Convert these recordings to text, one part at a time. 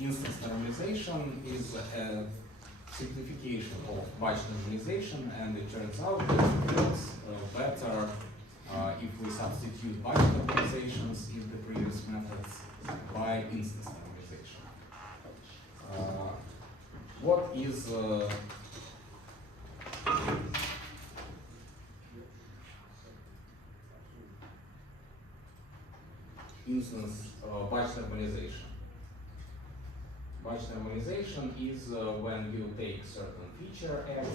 instance normalization is a simplification of batch normalization, and it turns out that it works better if we substitute batch normalizations in the previous methods by instance normalization. What is instance batch normalization? Batch normalization is when you take certain feature x,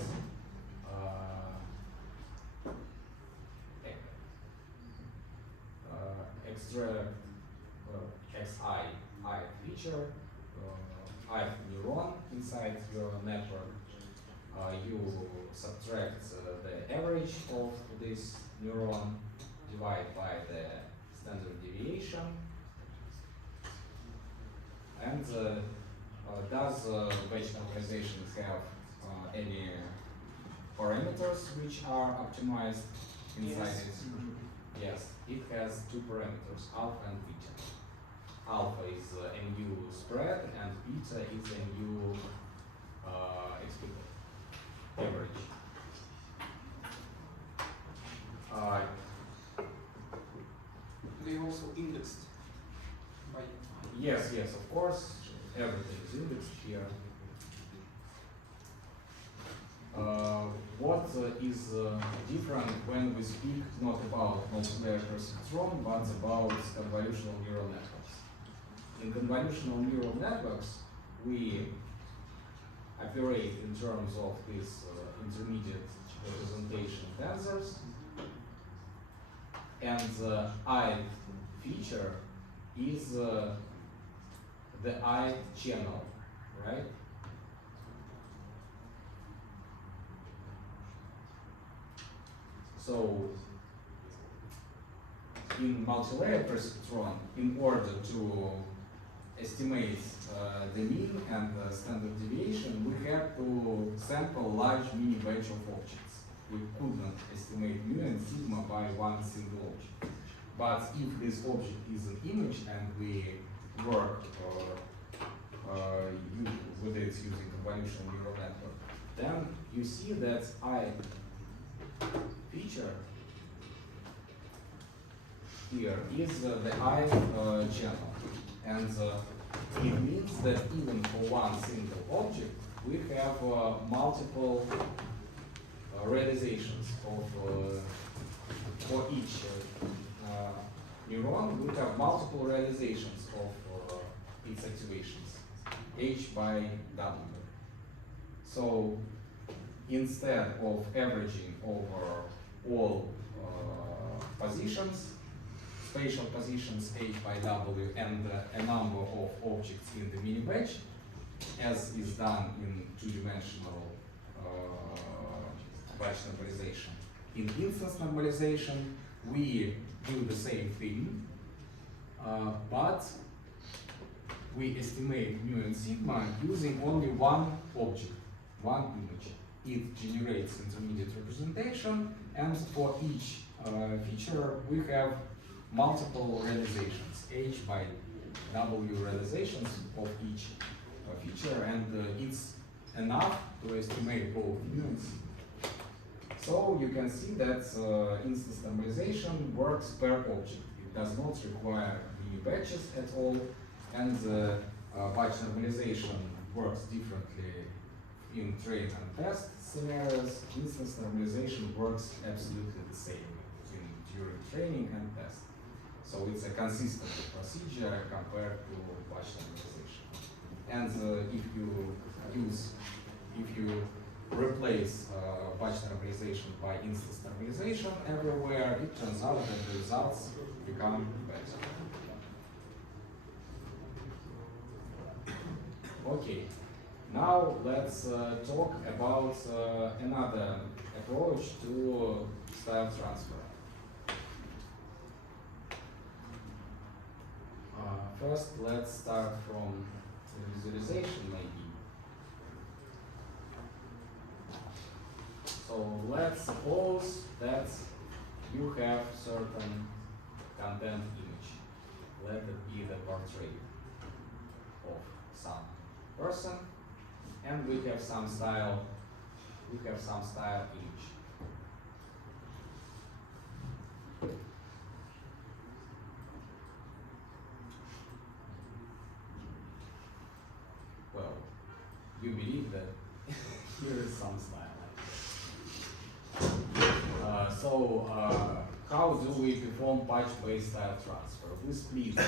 extract xi, ith feature, ith neuron inside your network. You subtract the average of this neuron, divide by the standard deviation, and does batch normalization have any parameters which are optimized inside it? Yes, it has two parameters, alpha and beta. Alpha is mu spread, and beta is mu expected average. They also indexed by Yes, of course, everything is indexed here. What is different when we speak not about multilayer perceptron, but about convolutional neural networks? In convolutional neural networks, we operate in terms of these intermediate representation tensors, and the ith feature is the ith channel, right? So in multilayer perceptron, in order to estimate the mean and the standard deviation, we had to sample large mini batch of objects. We couldn't estimate mu and sigma by one single object. But if this object is an image and we work with it using convolutional neural network, then you see that I feature here is the I channel, and it means that even for one single object we have multiple realizations of for each neuron. We have multiple realizations of its activations, h by w. So instead of averaging over all positions, spatial positions h by w, and a number of objects in the mini batch, as is done in two-dimensional batch normalization. In instance normalization, we do the same thing, but we estimate mu and sigma using only one object, one image. It generates intermediate representation, and for each feature we have multiple realizations, h by w realizations of each feature, and it's enough to estimate both mu and sigma. So you can see that instance normalization works per object. It does not require mini batches at all, and batch normalization works differently in train and test scenarios. Instance normalization works absolutely the same during training and test. So it's a consistent procedure compared to batch normalization. And if you replace batch normalization by instance normalization everywhere, it turns out that the results become better. Okay, now let's talk about another approach to style transfer. First, let's start from the visualization maybe. So let's suppose that you have certain content image. Let it be the portrait of some person, and we have some style. We have some style image. Well, you believe that here is some style. How do we perform patch-based style transfer? We split.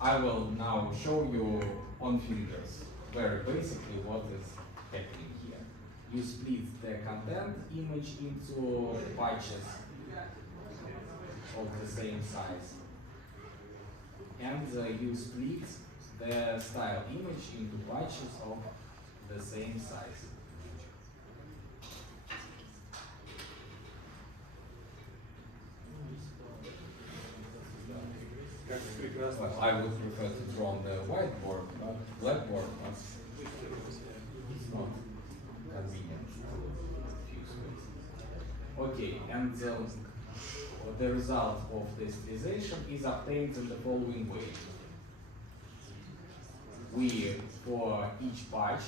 I will now show you on fingers very basically what is happening here. You split the content image into patches of the same size, and you split the style image into patches of the same size. Well, I would prefer to draw on the whiteboard, not blackboard, but it's not convenient. Few spaces. Okay, and the result of the stylization is obtained in the following way. We, for each patch,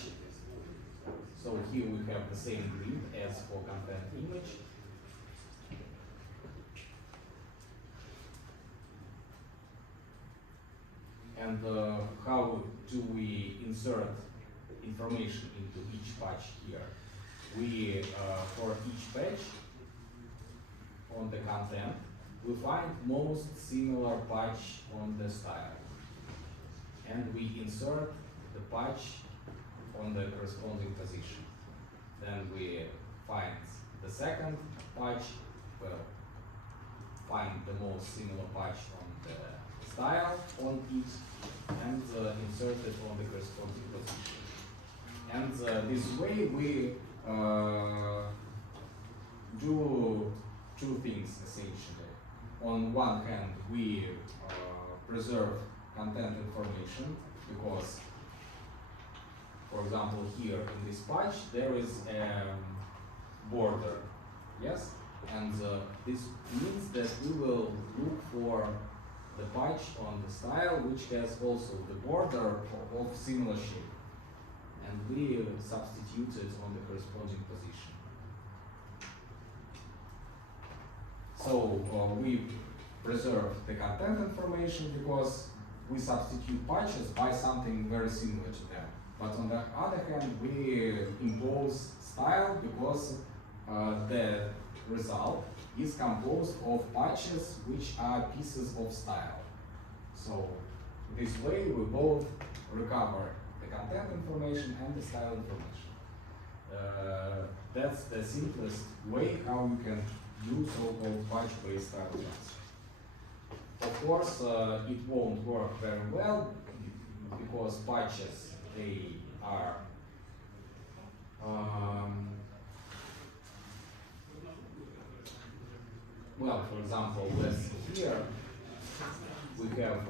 so here we have the same grid as for content image. And how do we insert information into each patch here? We, for each patch on the content, we find most similar patch on the style. And we insert the patch on the corresponding position. Then we find the second patch, well, find the most similar patch on the style on each, and insert it on the corresponding position. And this way we do two things essentially. On one hand, we preserve content information because, for example, here in this patch there is a border, yes, and this means that we will look for the patch on the style which has also the border of similar shape, and we substitute it on the corresponding position. So we preserve the content information because we substitute patches by something very similar to them. But on the other hand, we impose style because the result is composed of patches which are pieces of style. So this way we both recover the content information and the style information. That's the simplest way how you can do so-called patch-based style transfer. Of course, it won't work very well because patches, they are well, for example, let's see here we have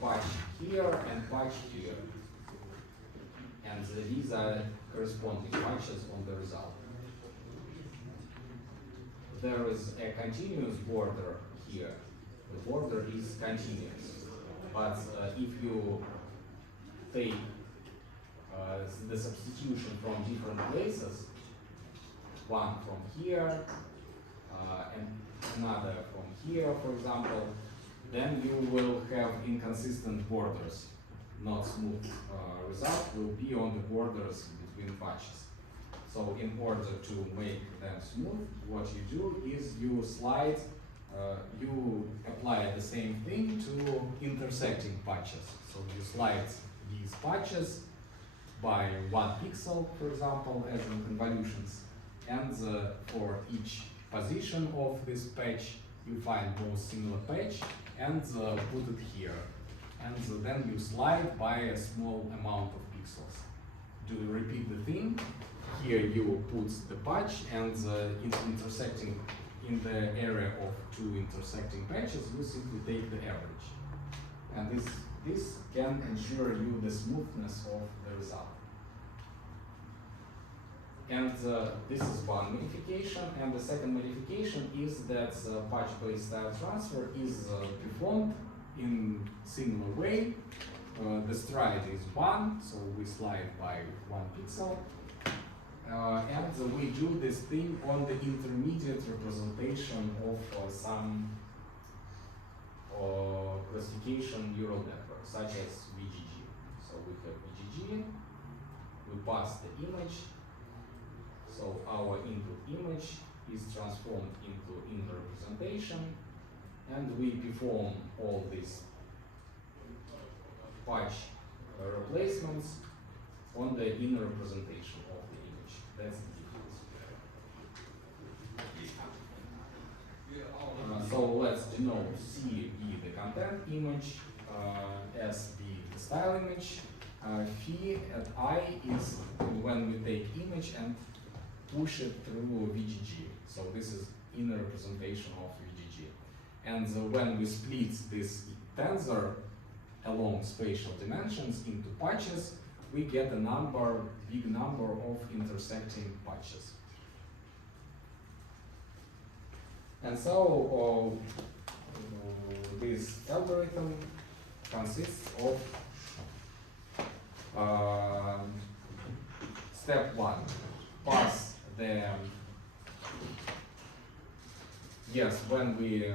patch here and patch here, and these are corresponding patches on the result. There is a continuous border here. The border is continuous, but if you take the substitution from different places, one from here and another from here, for example, then you will have inconsistent borders. Not smooth result will be on the borders between patches. So in order to make them smooth, what you do is you slide, you apply the same thing to intersecting patches. So you slide these patches by 1 pixel, for example, as in convolutions, and for each position of this patch, you find most similar patch and put it here. And then you slide by a small amount of pixels. Do you repeat the thing? Here you put the patch and it's intersecting in the area of two intersecting patches, you simply take the average. And this can ensure you the smoothness of the result. And this is one modification, and the second modification is that patch-based style transfer is performed in similar way the stride is 1, so we slide by 1 pixel. And we do this thing on the intermediate representation of some classification neural network, such as VGG. So we have VGG, we pass the image, so our input image is transformed into inner representation, and we perform all these patch replacements on the inner representation of the image. That's the difference. So let's denote C be the content image, S be the style image, phi at I is when we take image and push it through VGG. So this is inner representation of VGG. And when we split this tensor along spatial dimensions into patches, we get a big number of intersecting patches. And so this algorithm consists of step 1, pass the, yes, when we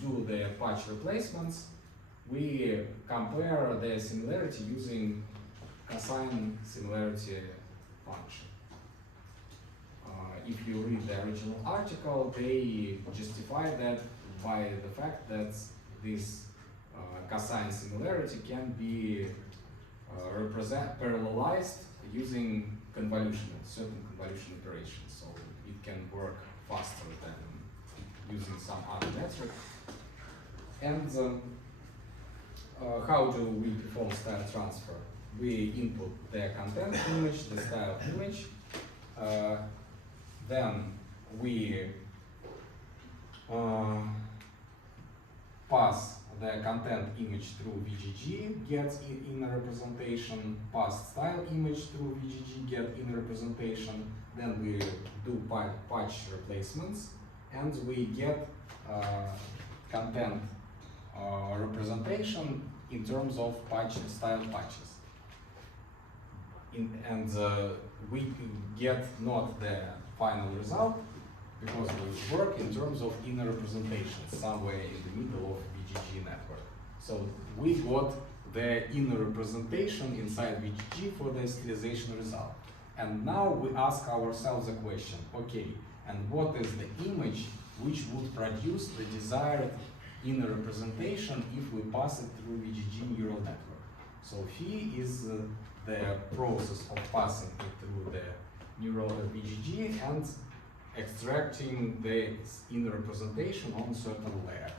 do the patch replacements, we compare the similarity using cosine similarity function. If you read the original article, they justify that by the fact that this cosine similarity can be parallelized using certain convolution operations, so it can work faster than using some other metric. And how do we perform style transfer? We input the content image, the style image, then we pass the content image through VGG, gets inner representation, pass style image through VGG, get inner representation, then we do patch replacements, and we get content representation in terms of style patches. We get not the final result because we work in terms of inner representation somewhere in the middle of VGG network. So we got the inner representation inside VGG for the stylization result. And now we ask ourselves a question, okay, and what is the image which would produce the desired inner representation if we pass it through VGG neural network? So phi is the process of passing it through the neural VGG and extracting the inner representation on certain layer.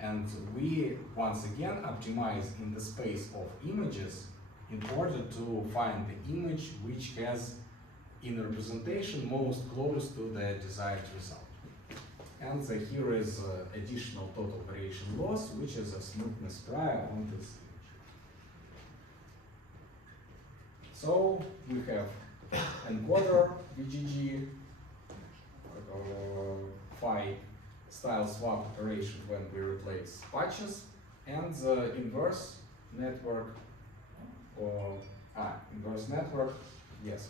And we once again optimize in the space of images in order to find the image which has inner representation most close to the desired result. And here is additional total variation loss, which is a smoothness prior on this image. So we have encoder VGG, phi style swap operation when we replace patches, and the inverse network, inverse network, yes.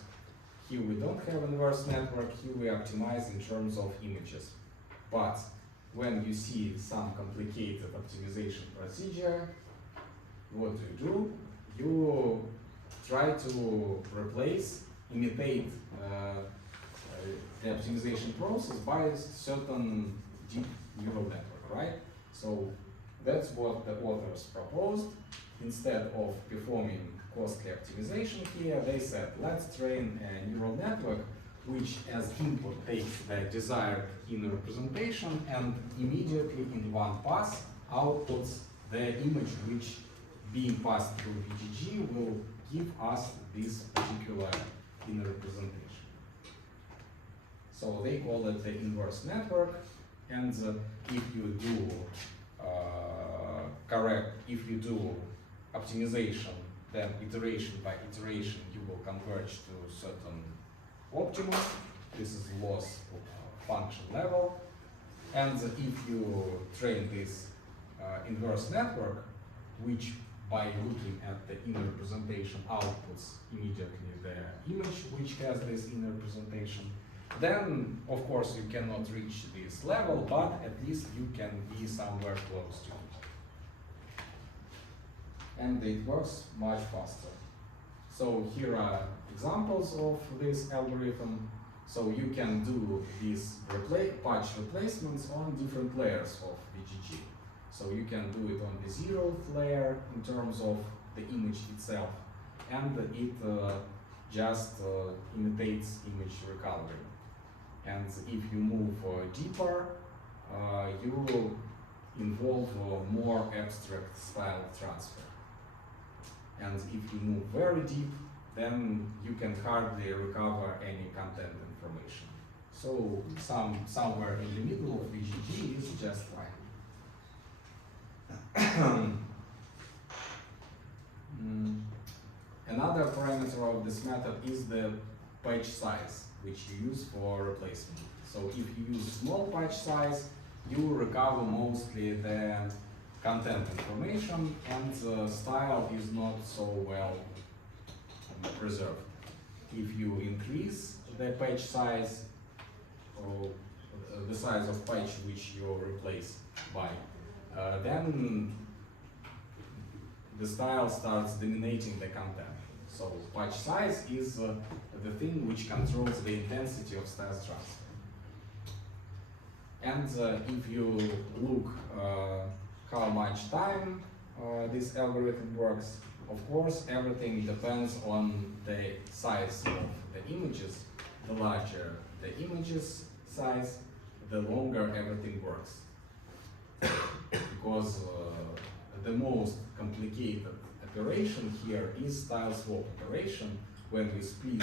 Here we don't have inverse network, here we optimize in terms of images. But when you see some complicated optimization procedure, what do? You try to imitate the optimization process by a certain deep neural network, right? So that's what the authors proposed. Instead of performing costly optimization here, they said, let's train a neural network which as input takes the desired inner representation and immediately in one pass outputs the image which being passed through VGG will give us this particular inner representation. So they call it the inverse network, and if you do if you do optimization, then iteration by iteration you will converge to certain optimum. This is loss function level. And if you train this inverse network, which by looking at the inner representation outputs immediately the image which has this inner representation. Then, of course, you cannot reach this level, but at least you can be somewhere close to it. And it works much faster. So here are examples of this algorithm. So you can do these patch replacements on different layers of VGG. So you can do it on the 0th layer in terms of the image itself, and it just imitates image recovery. And if you move deeper, you will involve more abstract style transfer. And if you move very deep, then you can hardly recover any content information. So somewhere in the middle of VGG is just fine. Another parameter of this method is the patch size, which you use for replacement. So if you use small patch size, you recover mostly the content information, and the style is not so well preserved. If you increase the patch size, or the size of patch which you replace by, then the style starts dominating the content. So patch size is the thing which controls the intensity of styles transfer. And if you look how much time this algorithm works, of course everything depends on the size of the images. The larger the images size, the longer everything works. Because the most complicated operation here is style swap operation, when we split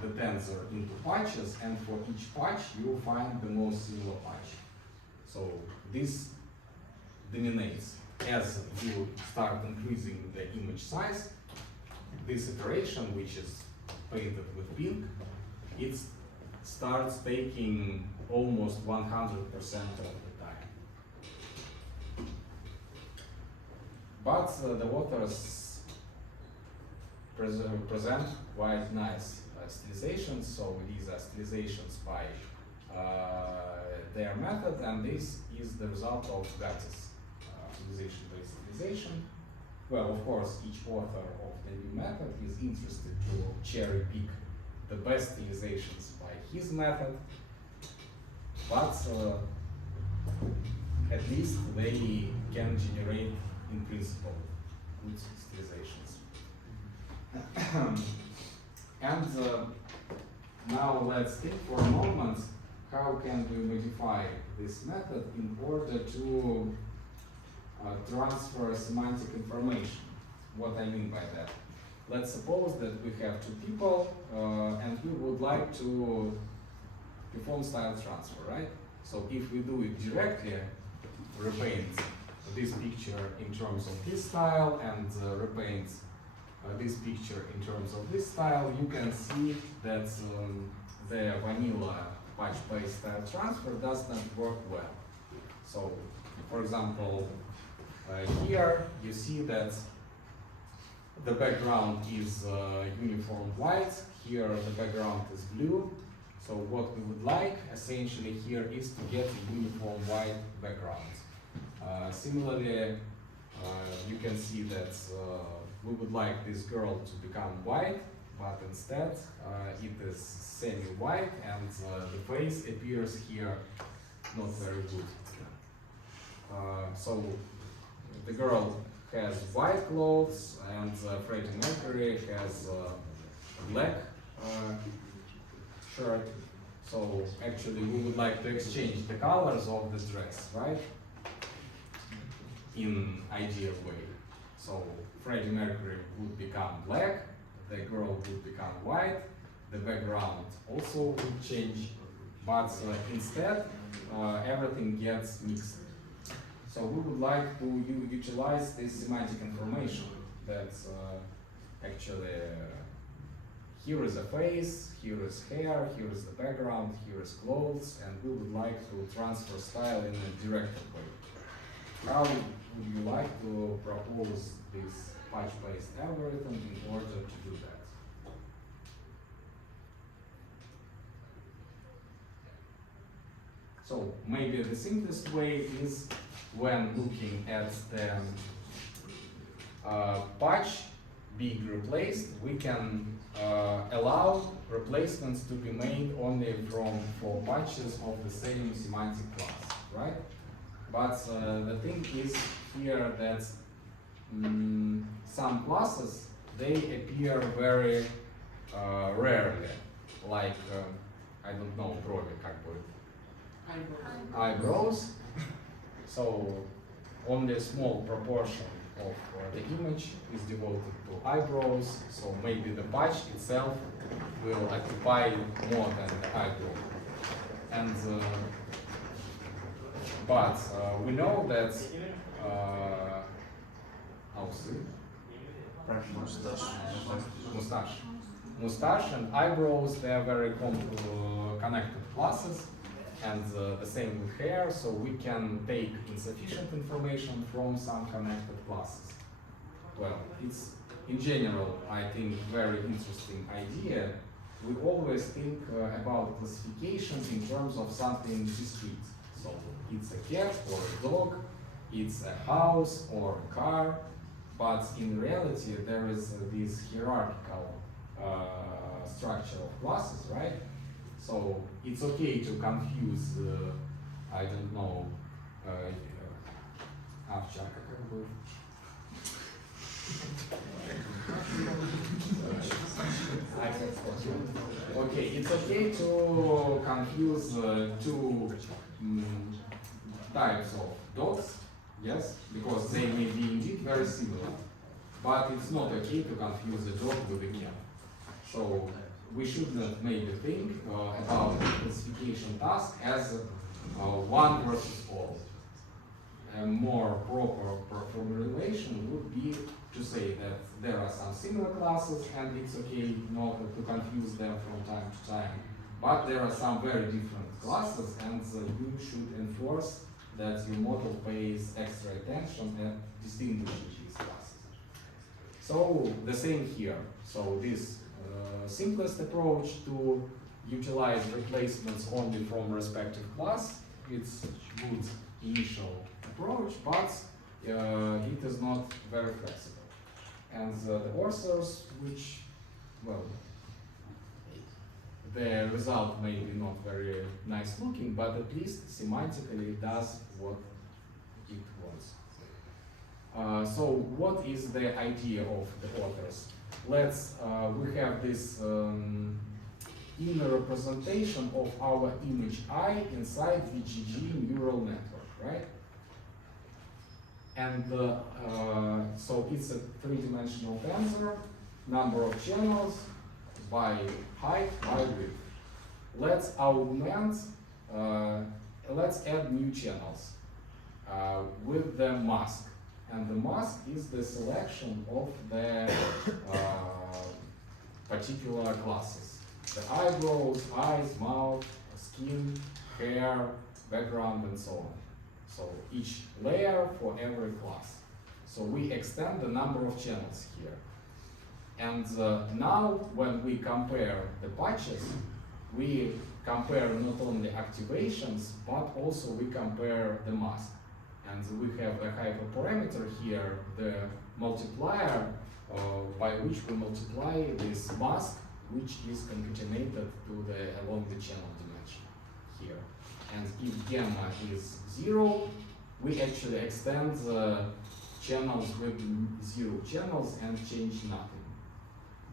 the tensor into patches, and for each patch you find the most similar patch. So this dominates. As you start increasing the image size, this iteration, which is painted with pink, it starts taking almost 100% of the time. But the authors present quite nice stylizations. So these are stylizations by their method, and this is the result of Gatti's optimization-based stylization. Well, of course, each author of the new method is interested to cherry pick the best stylizations by his method, but at least they can generate, in principle, good stylizations. And now let's think for a moment, how can we modify this method in order to transfer semantic information. What I mean by that? Let's suppose that we have two people and we would like to perform style transfer, right? So if we do it directly, repaint this picture in terms of this style and repaint this picture in terms of this style, you can see that the vanilla patch-based style transfer does not work well. So, for example, here you see that the background is uniform white, here the background is blue. So what we would like essentially here is to get a uniform white background. Similarly, you can see that we would like this girl to become white, but instead it is semi-white, and the face appears here not very good. So the girl has white clothes, and Freddie Mercury has black shirt. So actually we would like to exchange the colors of this dress, right? In ideal way. So Freddie Mercury would become black, the girl would become white, the background also would change, but instead everything gets mixed. So we would like to utilize this semantic information that actually here is a face, here is hair, here is the background, here is clothes, and we would like to transfer style in a directed way. how would you like to propose this patch-based algorithm in order to do that? So maybe the simplest way is when looking at the patch being replaced, we can allow replacements to be made only for patches of the same semantic class, right? But the thing is here that some classes, they appear very rarely, like, I don't know, брови как будет. Eyebrows. So only a small proportion of the image is devoted to eyebrows, so maybe the patch itself will occupy more than the eyebrow. And but we know that mustache and eyebrows, they are very connected classes. And the same with hair, so we can take insufficient information from some connected classes. Well, it's in general, I think, very interesting idea. We always think about classifications in terms of something discrete. So it's a cat or a dog, it's a house or a car, but in reality there is this hierarchical structure of classes, right? So it's okay to confuse, I don't know, овчарка как бы. Okay, it's okay to confuse two types of dogs, yes, because they may be indeed very similar, but it's not okay to confuse a dog with a cat. So we should not maybe think about the classification task as one versus all. A more proper formulation would be to say that there are some similar classes and it's okay not to confuse them from time to time. But there are some very different classes and you should enforce that your model pays extra attention at distinguishing these classes. So the same here. So this simplest approach to utilize replacements only from respective class. It's good initial approach, but it is not very flexible. And the authors, which, well, the result may be not very nice looking, but at least semantically it does what it wants. So what is the idea of the authors? Let's, we have this inner representation of our image I inside VGG neural network, right? And so it's a three-dimensional tensor, number of channels by height by width. Let's augment, let's add new channels with the mask. And the mask is the selection of the particular classes. The eyebrows, eyes, mouth, skin, hair, background, and so on. So each layer for every class. So we extend the number of channels here. And now when we compare the patches, we compare not only activations, but also we compare the mask. And we have a hyperparameter here, the multiplier, by which we multiply this mask, which is concatenated to along the channel dimension here. And if gamma is 0, we actually extend the channels with 0 channels and change nothing.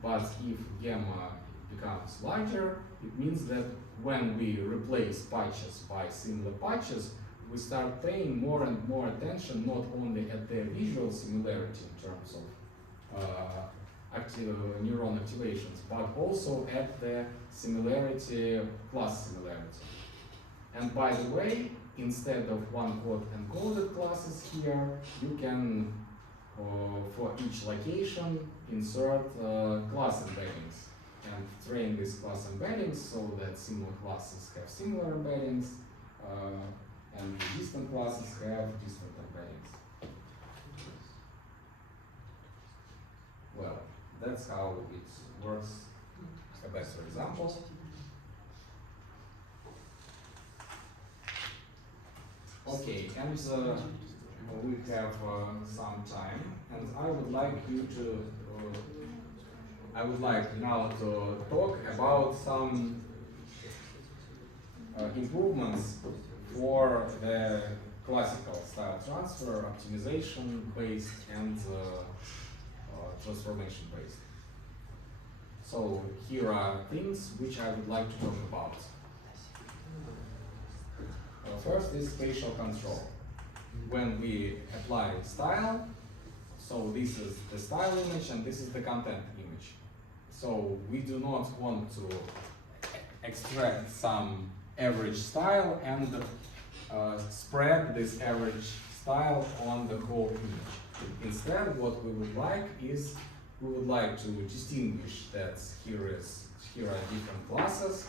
But if gamma becomes larger, it means that when we replace patches by similar patches, we start paying more and more attention not only at their visual similarity in terms of neuron activations, but also at the similarity, class similarity. And by the way, instead of one-hot encoded classes here, you can, for each location, insert class embeddings and train these class embeddings so that similar classes have similar embeddings. and the distant classes have distant embeddings. Well, that's how it works. A better example. Okay, and we have some time, and I would like you to. I would like now to talk about some improvements for the classical style transfer, optimization based, and transformation based. So here are things which I would like to talk about. First is spatial control. When we apply style, so this is the style image and this is the content image. So we do not want to extract some average style and spread this average style on the whole image. Instead, what we would like is we would like to distinguish that here are different classes,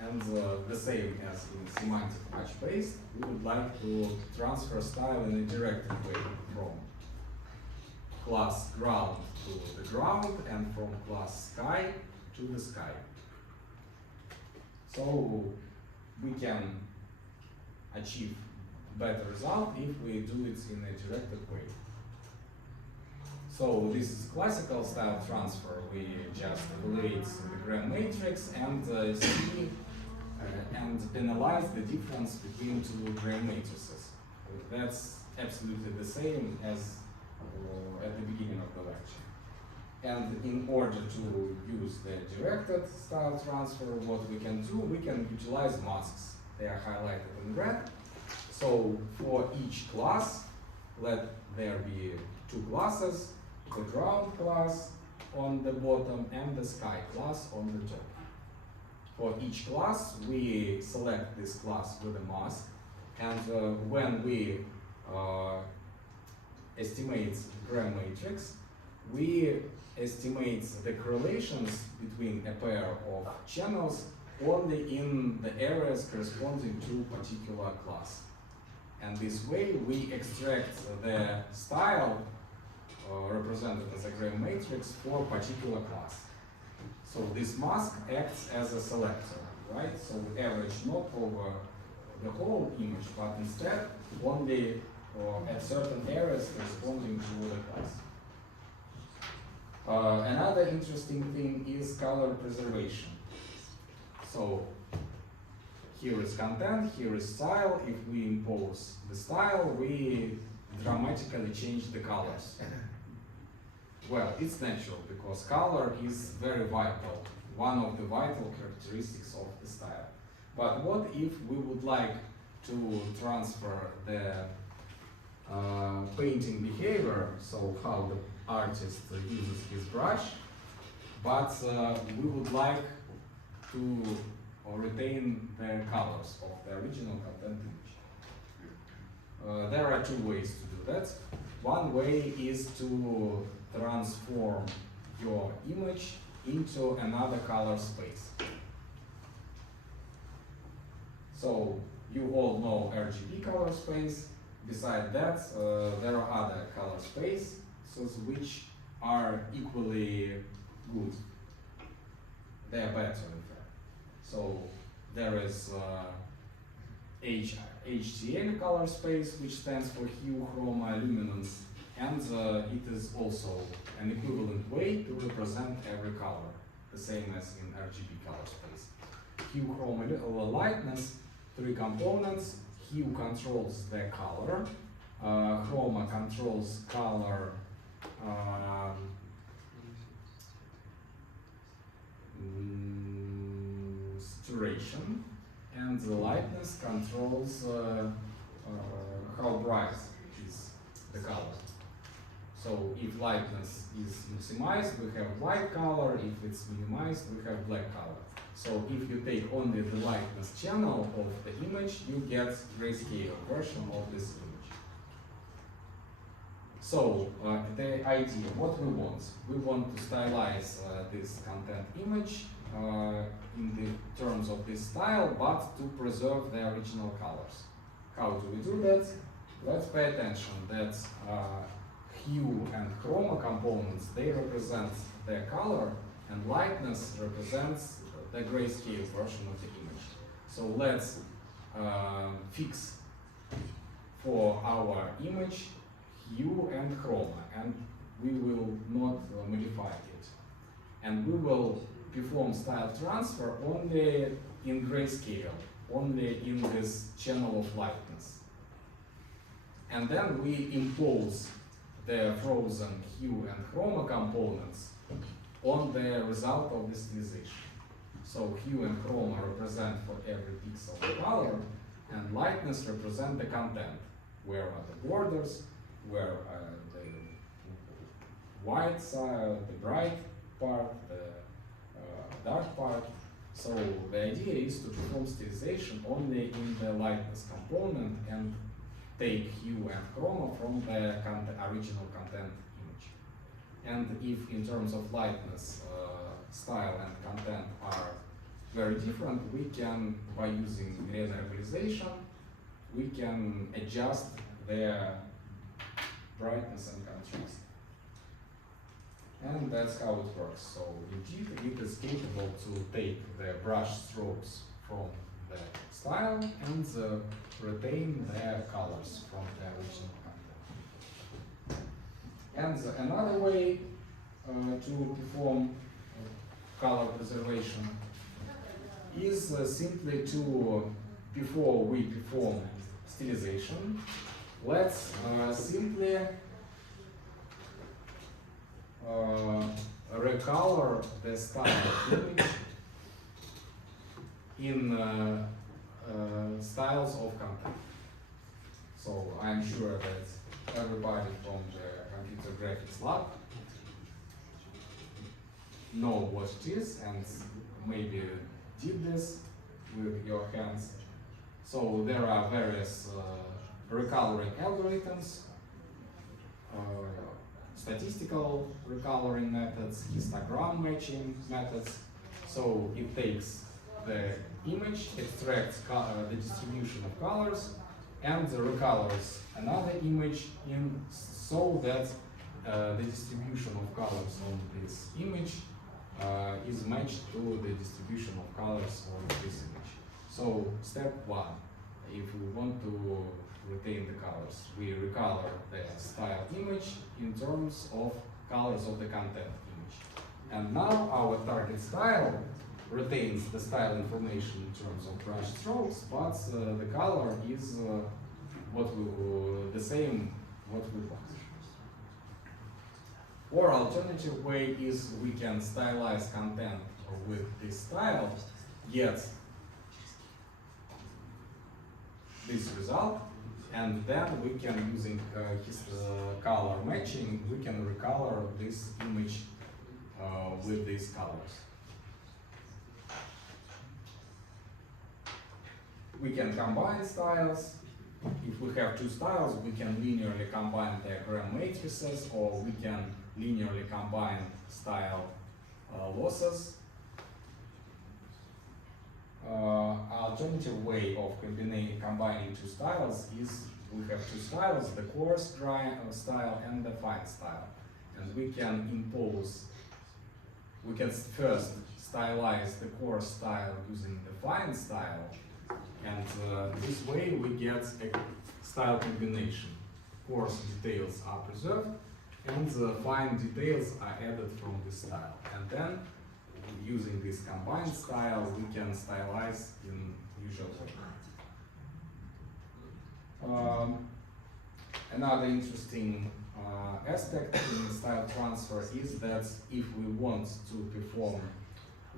and the same as in semantic match based, we would like to transfer style in a directed way from class ground to the ground and from class sky to the sky. So we can achieve better result if we do it in a directed way. So this is classical style transfer. We just evaluate the Gram matrix and see and analyze the difference between two Gram matrices. That's absolutely the same as at the beginning of the lecture. And in order to use the directed style transfer, what we can do, we can utilize masks. They are highlighted in red. So for each class, let there be two classes, the ground class on the bottom and the sky class on the top. For each class, we select this class with a mask, and when we estimate Gram matrix, we estimate the correlations between a pair of channels only in the areas corresponding to a particular class. And this way we extract the style represented as a Gram matrix for a particular class. So this mask acts as a selector, right? So we average not over the whole image, but instead only at certain areas corresponding to the class. Another interesting thing is color preservation. So here is content, here is style. If we impose the style, we dramatically change the colors. Well, it's natural because color is very vital, one of the vital characteristics of the style. But what if we would like to transfer the painting behavior, so how the artist uses his brush, but we would like to retain the colors of the original content image. There are two ways to do that. One way is to transform your image into another color space. So you all know RGB color space. Besides that, there are other color spaces which are equally good. They are better, in fact. So there is HCL color space, which stands for hue, chroma, luminance, and it is also an equivalent way to represent every color, the same as in RGB color space. Hue, chroma, lightness, three components. Hue controls the color, chroma controls color saturation, and the lightness controls how bright is the color. So if lightness is maximized, we have white color. If it's minimized, we have black color. So if you take only the lightness channel of the image, you get grayscale version of this image. So the idea, what we want to stylize this content image in the terms of this style, but to preserve the original colors. How do we do that? Let's pay attention that hue and chroma components, they represent the color, and lightness represents the grayscale version of the image. So let's fix for our image hue and chroma, and we will not modify it. And we will perform style transfer only in grayscale, only in this channel of lightness. And then we impose the frozen hue and chroma components on the result of the stylization. So hue and chroma represent for every pixel the color, and lightness represent the content. Where are the borders, where are the white side, the bright part, the dark part. So the idea is to perform stylization only in the lightness component and take hue and chroma from the original content image. And if in terms of lightness, style and content are very different, we can, by using renormalization, we can adjust their brightness and contrast. And that's how it works. So indeed, it is capable to take the brush strokes from the style and retain the colors from the original content. And another way to perform color preservation is simply to, before we perform stylization, let's simply recolor the style image in styles of content. So I'm sure that everybody from the computer graphics lab know what it is and maybe did this with your hands. So there are various recoloring algorithms, statistical recoloring methods, histogram matching methods. So it takes the image, extracts the distribution of colors, and recolors another image in so that the distribution of colors on this image is matched to the distribution of colors on this image. So step one, if we want to retain the colors, we recolor the style image in terms of colors of the content image. And now our target style retains the style information in terms of brush strokes, but the color is the same what we want. Or alternative way is we can stylize content with this style, get this result, and then we can, using color matching, we can recolor this image with these colors. We can combine styles. If we have two styles, we can linearly combine diagram matrices, or we can linearly combine style losses. Alternative way of combining two styles is we have two styles, the coarse style and the fine style. And we can impose, we can first stylize the coarse style using the fine style, and this way we get a style combination. Coarse details are preserved and the fine details are added from this style. And then using this combined style, we can stylize in usual way. Another interesting aspect in style transfer is that if we want to perform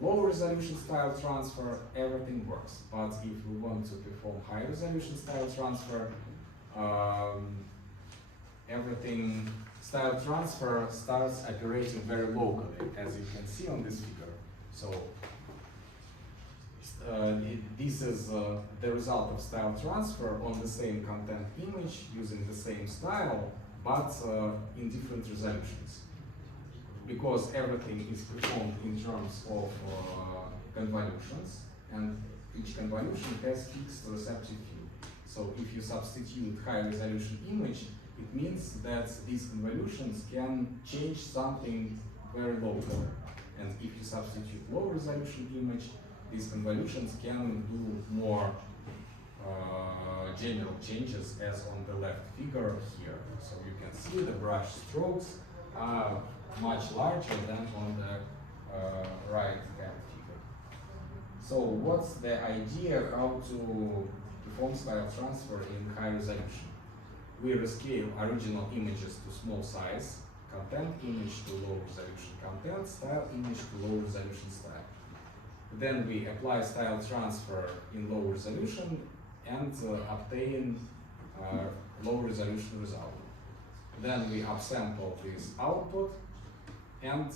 low resolution style transfer, everything works. But if we want to perform high resolution style transfer, style transfer starts operating very locally, as you can see on this figure. So this is the result of style transfer on the same content image using the same style, but in different resolutions. Because everything is performed in terms of convolutions, and each convolution has fixed receptive hue. So if you substitute high resolution image, it means that these convolutions can change something very local. And if you substitute low resolution image, these convolutions can do more general changes as on the left figure here. So you can see the brush strokes are much larger than on the right hand figure. So what's the idea how to perform style transfer in high resolution? We rescale original images to small size, content image to low resolution content, style image to low resolution style. Then we apply style transfer in low resolution and obtain low resolution result. Then we upsample this output and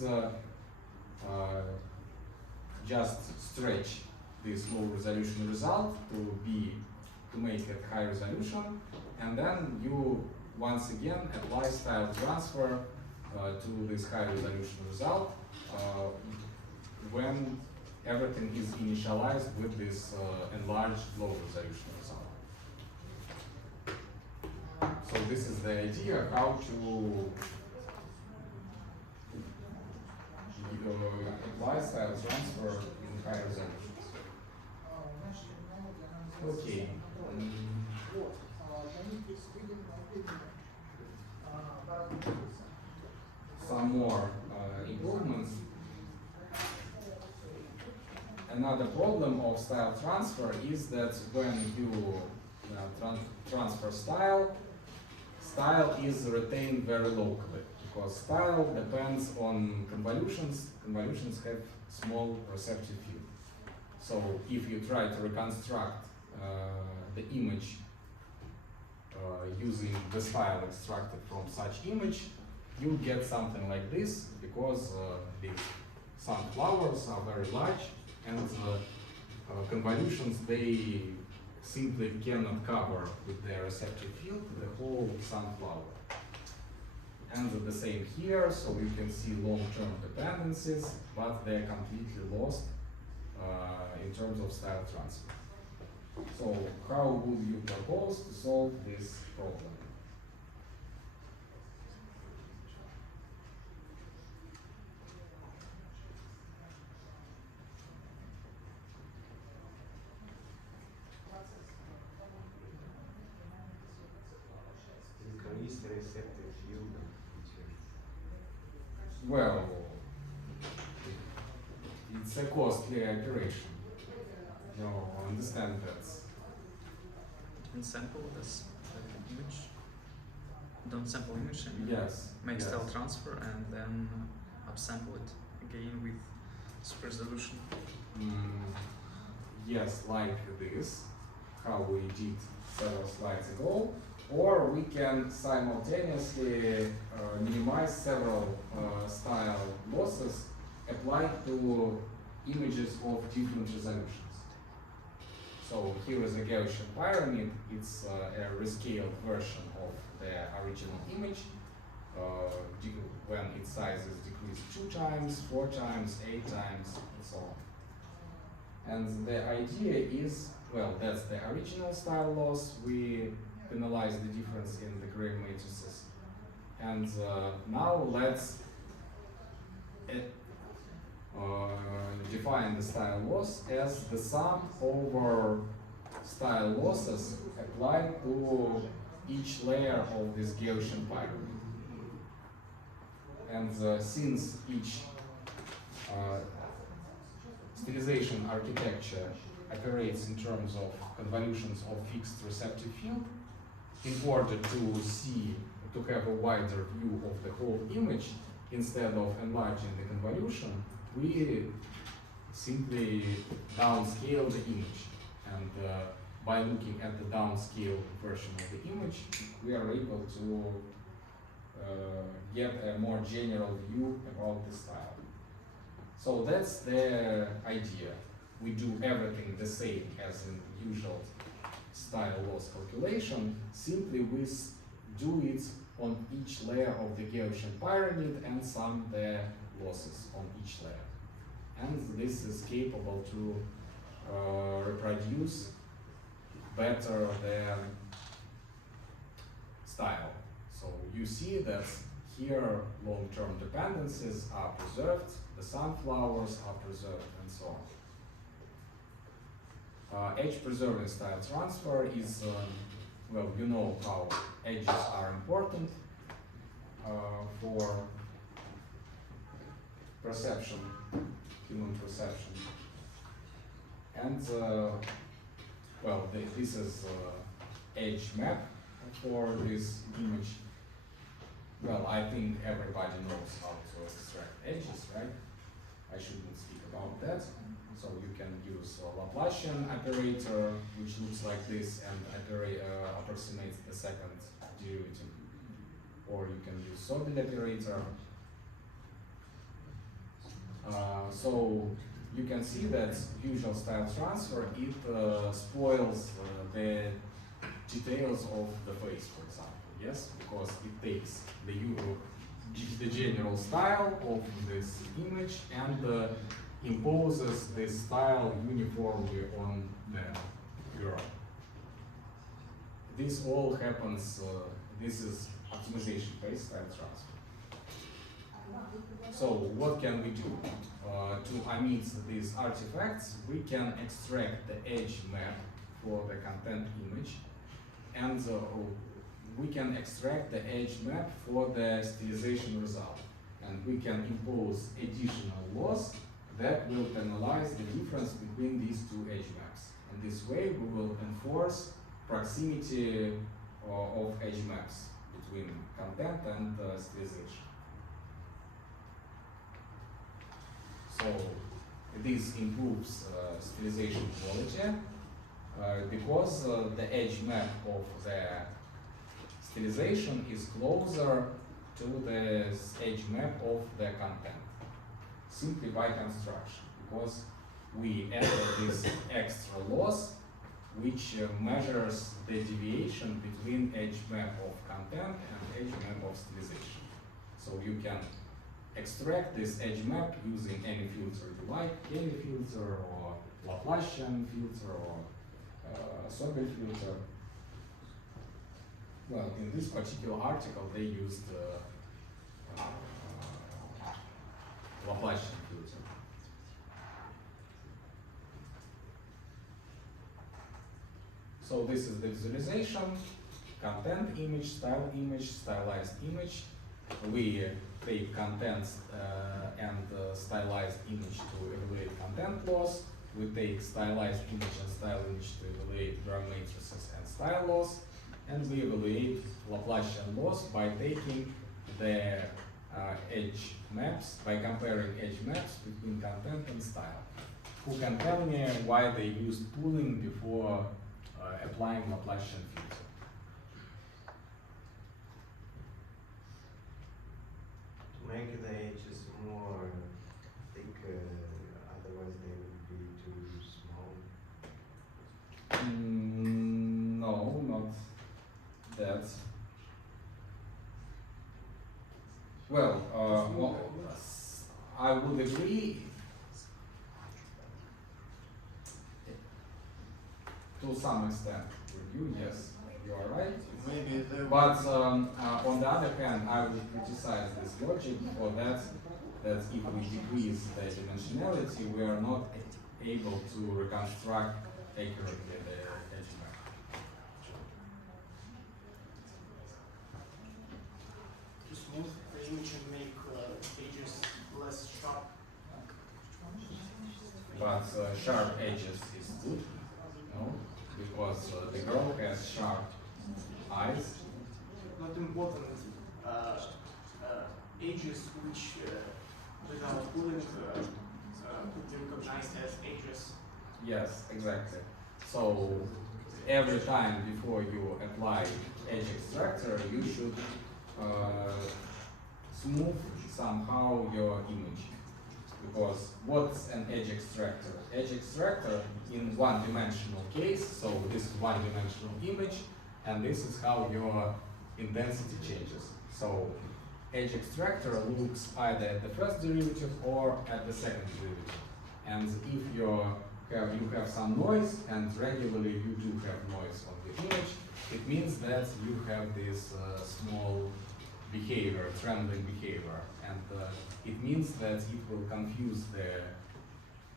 just stretch this low resolution result to make it high resolution, and then you once again apply style transfer to this high resolution result when everything is initialized with this enlarged low resolution result. So this is the idea how to apply style transfer in high resolutions. Okay. Some more improvements. Another problem of style transfer is that when you transfer style is retained very locally, because style depends on convolutions. Convolutions have small receptive field. So if you try to reconstruct the image using the style extracted from such image, you get something like this, because the sunflowers are very large and convolutions, they simply cannot cover with their receptive field the whole sunflower. And the same here, so you can see long-term dependencies, but they're completely lost in terms of style transfer. So how would you propose to solve this problem? Increase the receptive field. Well, it's a costly operation. You understand that. And sample this image. Don't sample image and Yes. make yes. style transfer and then upsample it again with super resolution. Yes, like this, how we did several slides ago, or we can simultaneously minimize several style losses applied to images of different resolutions. So here is a Gaussian pyramid. It's a rescaled version of the original image when its size is decreased 2 times, 4 times, 8 times, and so on. And the idea is, well, that's the original style loss. We penalize the difference in the gray matrices. And now let's define the style loss as the sum over style losses applied to each layer of this Gaussian pyramid. And since each stylization architecture operates in terms of convolutions of fixed receptive field, in order to have a wider view of the whole image, instead of enlarging the convolution, we simply downscale the image. And by looking at the downscale version of the image, we are able to get a more general view about the style. So that's the idea. We do everything the same as in usual style loss calculation, simply we do it on each layer of the Gaussian pyramid and sum the losses on each layer. And this is capable to reproduce better than style. So you see that here long-term dependencies are preserved, the sunflowers are preserved, and so on. Edge preserving style transfer is, well, you know how edges are important for perception, human perception. And, well, this is edge map for this image. Well, I think everybody knows how to extract edges, right? I shouldn't speak about that. So you can use a Laplacian operator, which looks like this and approximates the second derivative. Or you can use Sorbel operator. So you can see that usual style transfer, it spoils the details of the face, for example, yes? Because it takes the general style of this image and imposes this style uniformly on the girl. This all happens, this is optimization phase style transfer. So what can we do? To omit these artifacts, we can extract the edge map for the content image, and we can extract the edge map for the stylization result. And we can impose additional loss that will penalize the difference between these two edge maps. And this way we will enforce proximity of edge maps between content and stylization. So this improves stylization quality because the edge map of the stylization is closer to the edge map of the content, simply by construction, because we added this extra loss which measures the deviation between edge map of content and edge map of stylization. So you can extract this edge map using any filter you like, Kelly filter or Laplacian filter or Sorbel filter. Well, in this particular article they used Laplacian filter. So this is the visualization, content image, stylized image. We take contents and stylized image to evaluate content loss. We take stylized image and style image to evaluate drum matrices and style loss. And we evaluate Laplacian loss by taking the edge maps, by comparing edge maps between content and style. Who can tell me why they used pooling before applying Laplacian filter? Make the edges more thick, otherwise they would be too small. No, not that. Well, I would agree to some extent with you, yes, you are right. Maybe But on the other hand, I would criticize this logic for that if we decrease the dimensionality, we are not able to reconstruct accurately the edge map. To smooth the image and make edges less sharp. But sharp edges is good, no? Because the girl has sharp eyes. Not important edges which without pooling could be recognized as edges. Yes, exactly. So every time before you apply edge extractor, you should smooth somehow your image. Because what's an edge extractor? Edge extractor in one-dimensional case, so this is one-dimensional image, and this is how your intensity changes. So edge extractor looks either at the first derivative or at the second derivative. And if your you have some noise, and regularly you do have noise on the image, it means that you have this small behavior, trembling behavior, and it means that it will confuse the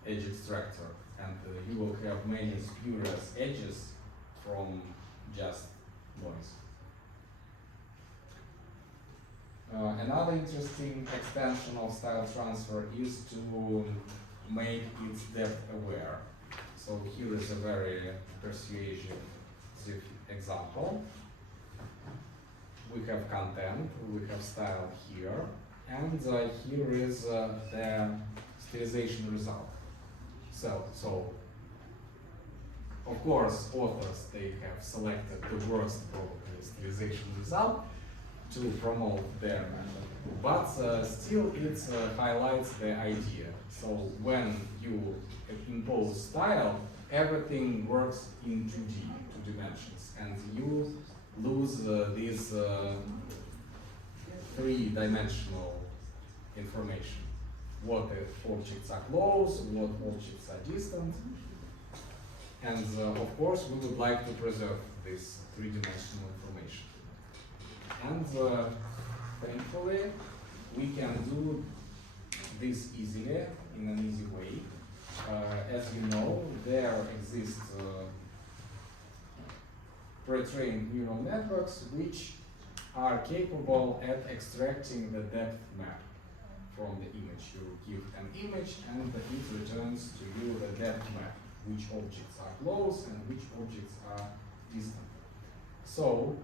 edge extractor, and you will have many spurious edges from just noise. Another interesting extension of style transfer is to make it depth aware. So here is a very persuasive example. We have content, we have style here, and here is the stylization result. So of course, authors, they have selected the worst probably stylization result to promote their method, but still it highlights the idea. So when you impose style, everything works in 2D, 2 dimensions, and you lose this 3-dimensional information. What objects are close, what objects are distant, and of course we would like to preserve this 3-dimensional information. And thankfully we can do this easily, in an easy way. As you know, there exist pre-trained neural networks which are capable at extracting the depth map from the image. You give an image and it returns to you the depth map, which objects are close and which objects are distant. So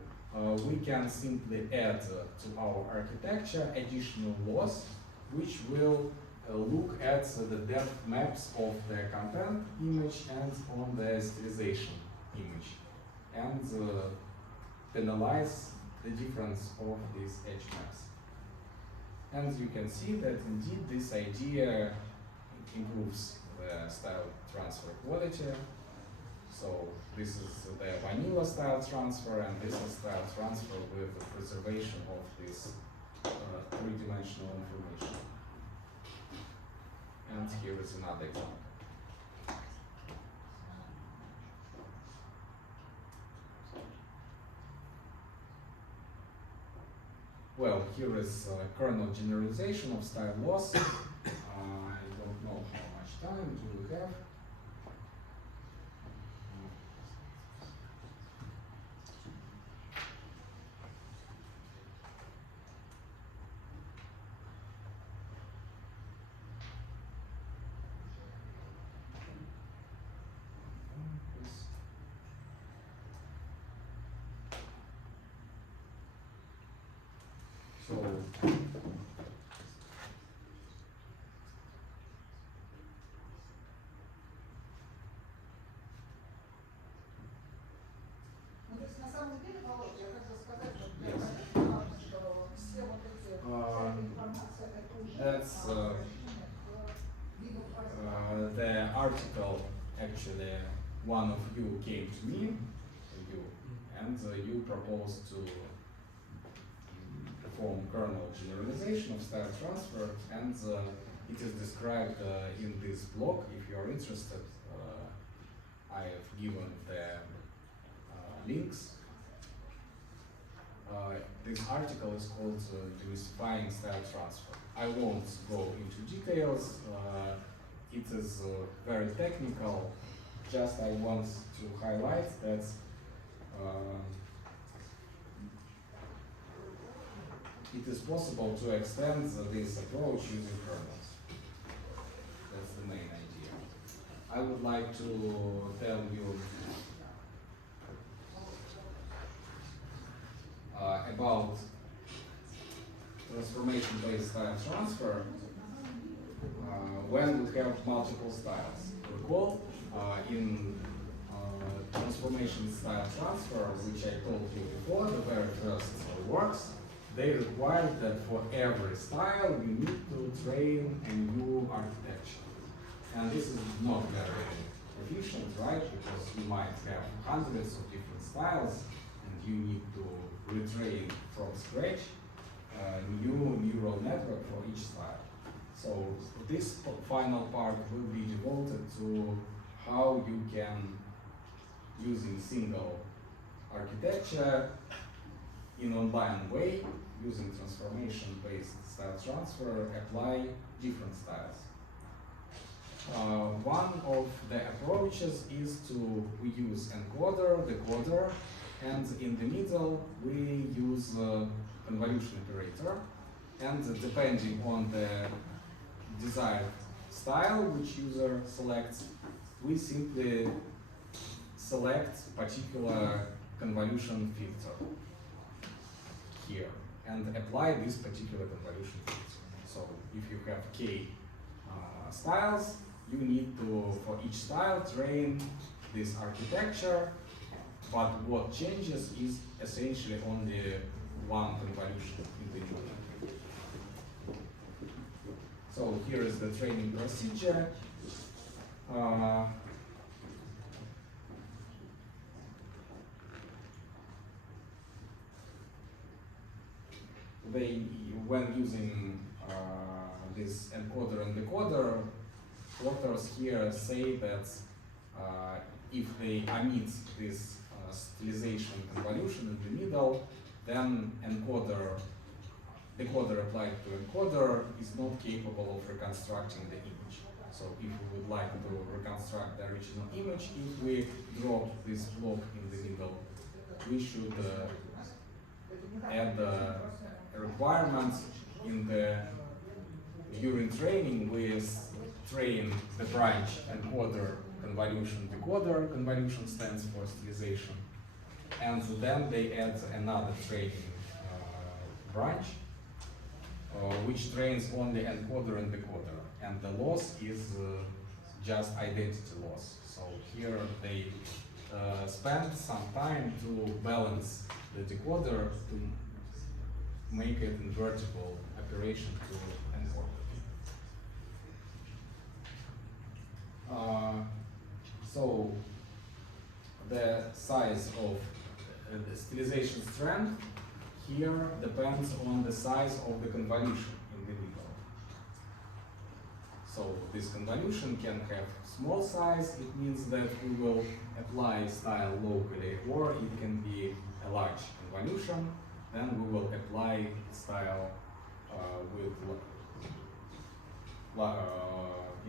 we can simply add to our architecture additional laws which will look at the depth maps of the content image and on the stylization image, and penalize the difference of these edge maps. And you can see that indeed this idea improves the style transfer quality. So this is the vanilla style transfer, and this is style transfer with the preservation of this 3-dimensional information. And here is another example. Well, here is kernel generalization of style loss. I don't know how much time do we have. That's the article. Actually, one of you came to me, and you proposed to perform kernel generalization of style transfer, and it is described in this blog. If you are interested, I have given the links. This article is called Demystifying Style Transfer. I won't go into details. It is very technical. Just I want to highlight that it is possible to extend this approach using kernels. That's the main idea. I would like to tell you about transformation-based style transfer when we have multiple styles. Recall in transformation style transfer, which I told you before, the very first works, they require that for every style you need to train a new architecture. And this is not very efficient, right? Because you might have hundreds of different styles and you need to retrain from scratch a new neural network for each style. So this final part will be devoted to how you can, using single architecture in online way, using transformation-based style transfer, apply different styles. One of the approaches is to we use encoder, decoder, and in the middle we use convolution operator. And depending on the desired style which user selects, we simply select particular convolution filter here and apply this particular convolution filter. So if you have k styles, you need to, for each style, train this architecture, but what changes is essentially only one convolution in the middle. So here is the training procedure. When using this encoder and decoder, authors here say that if they omit this stylization convolution in the middle, then decoder applied to encoder is not capable of reconstructing the image. So if we would like to reconstruct the original image, if we drop this block in the middle, we should add requirements in the during training. We train the branch encoder convolution decoder. Convolution stands for stylization, and then they add another training branch which trains only encoder and decoder, and the loss is just identity loss. So here they spend some time to balance the decoder to make it invertible operation to encoder. So the size of the stylization strength here depends on the size of the convolution in the middle. So this convolution can have small size, it means that we will apply style locally, or it can be a large convolution, then we will apply style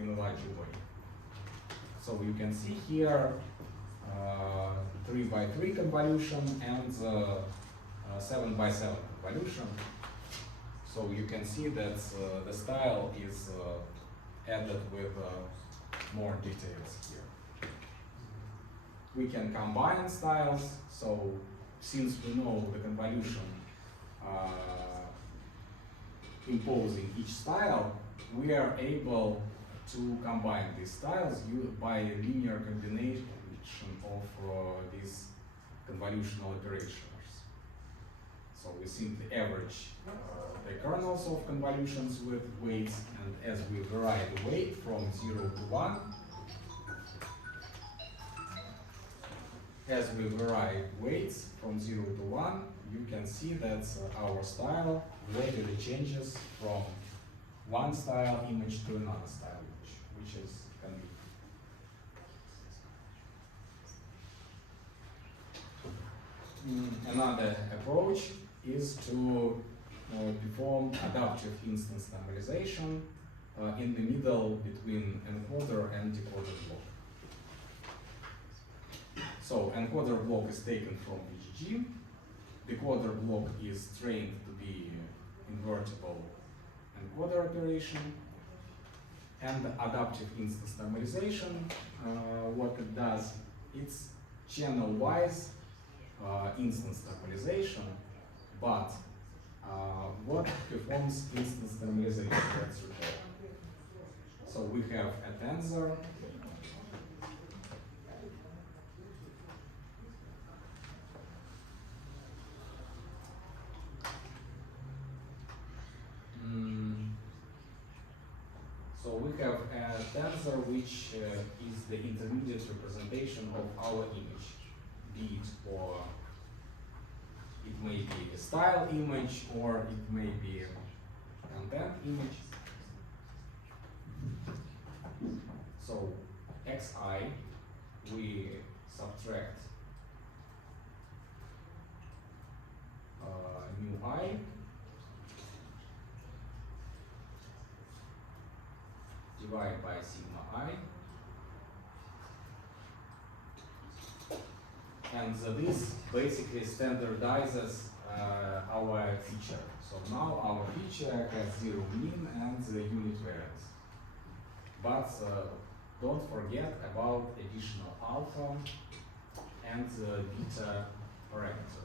in a larger way. So you can see here 3x3 convolution and 7x7 convolution. So you can see that the style is added with more details here. We can combine styles, so since we know the convolution imposing each style, we are able to combine these styles by a linear combination of these convolutional operations. So we simply average the kernels of convolutions with weights, and as we vary the weight from 0 to 1, as we vary weights from 0 to 1, you can see that our style gradually changes from one style image to another style image, which is convenient. Another approach is to perform adaptive instance normalization in the middle between encoder and decoder block. So encoder block is taken from VGG, decoder block is trained to be invertible encoder operation, and adaptive instance normalization, what it does, it's channel-wise instance normalization, but what performs instance normalization? Let's recall. So we have a tensor. So we have a tensor which is the intermediate representation of our image, be it or it may be a style image, or it may be a content image. So xi, we subtract mu I divided by sigma I, and this basically standardizes our feature. So now our feature has zero mean and the unit variance. But don't forget about additional alpha and the beta parameter.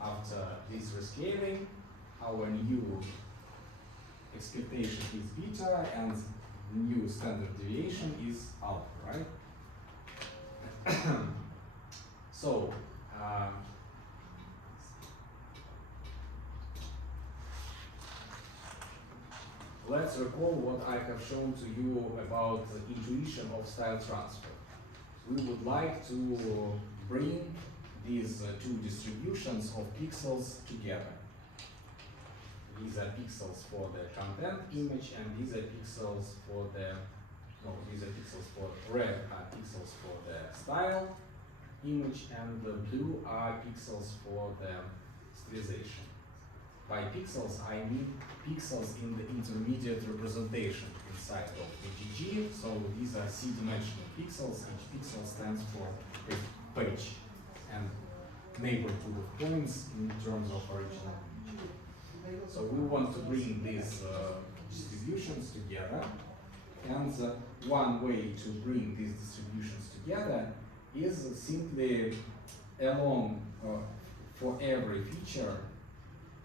After this rescaling, our new expectation is beta and new standard deviation is alpha, right? So, let's recall what I have shown to you about the intuition of style transfer. We would like to bring these two distributions of pixels together. These are pixels for the content image, and these are pixels for the, no, these are pixels for, red are pixels for the style image, and the blue are pixels for the stylization. By pixels, I mean pixels in the intermediate representation inside of the GG. So these are C-dimensional pixels. Each pixel stands for a page and neighborhood of points in terms of original image. So we want to bring these distributions together. And one way to bring these distributions together is simply along for every feature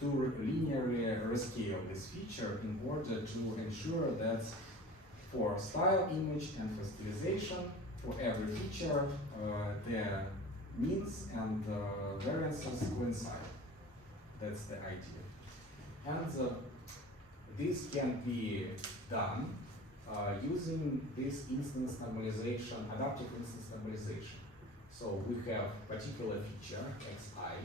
to linearly rescale this feature in order to ensure that for style image and for stylization, for every feature, their means and variances coincide. That's the idea. And this can be done using this instance normalization, adaptive instance normalization. So we have particular feature, xi,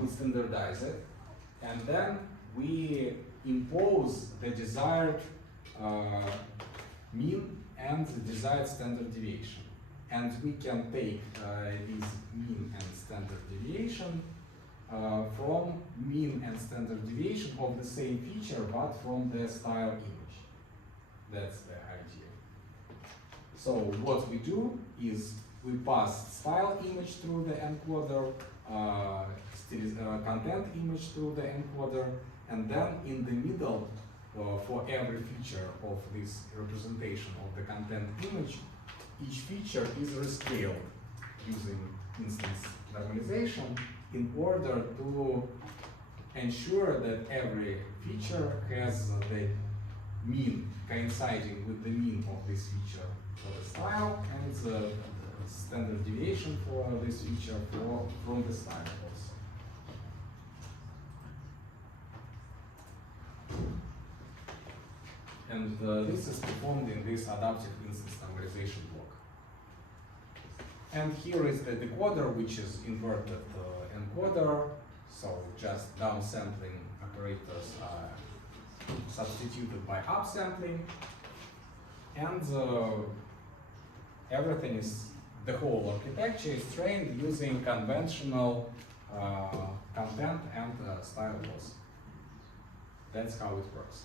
we standardize it, and then we impose the desired mean and the desired standard deviation. And we can take this mean and standard deviation from mean and standard deviation of the same feature, but from the style image. That's the idea. So what we do is we pass style image through the encoder, content image through the encoder, and then in the middle, for every feature of this representation of the content image, each feature is rescaled using instance normalization in order to ensure that every feature has the mean coinciding with the mean of this feature for the style and the standard deviation for this feature from the style also. And this is performed in this adaptive instance normalization block. And here is the decoder, which is inverted encoder. So just downsampling operators are substituted by upsampling. And everything is, the whole architecture is trained using conventional content and style laws. That's how it works.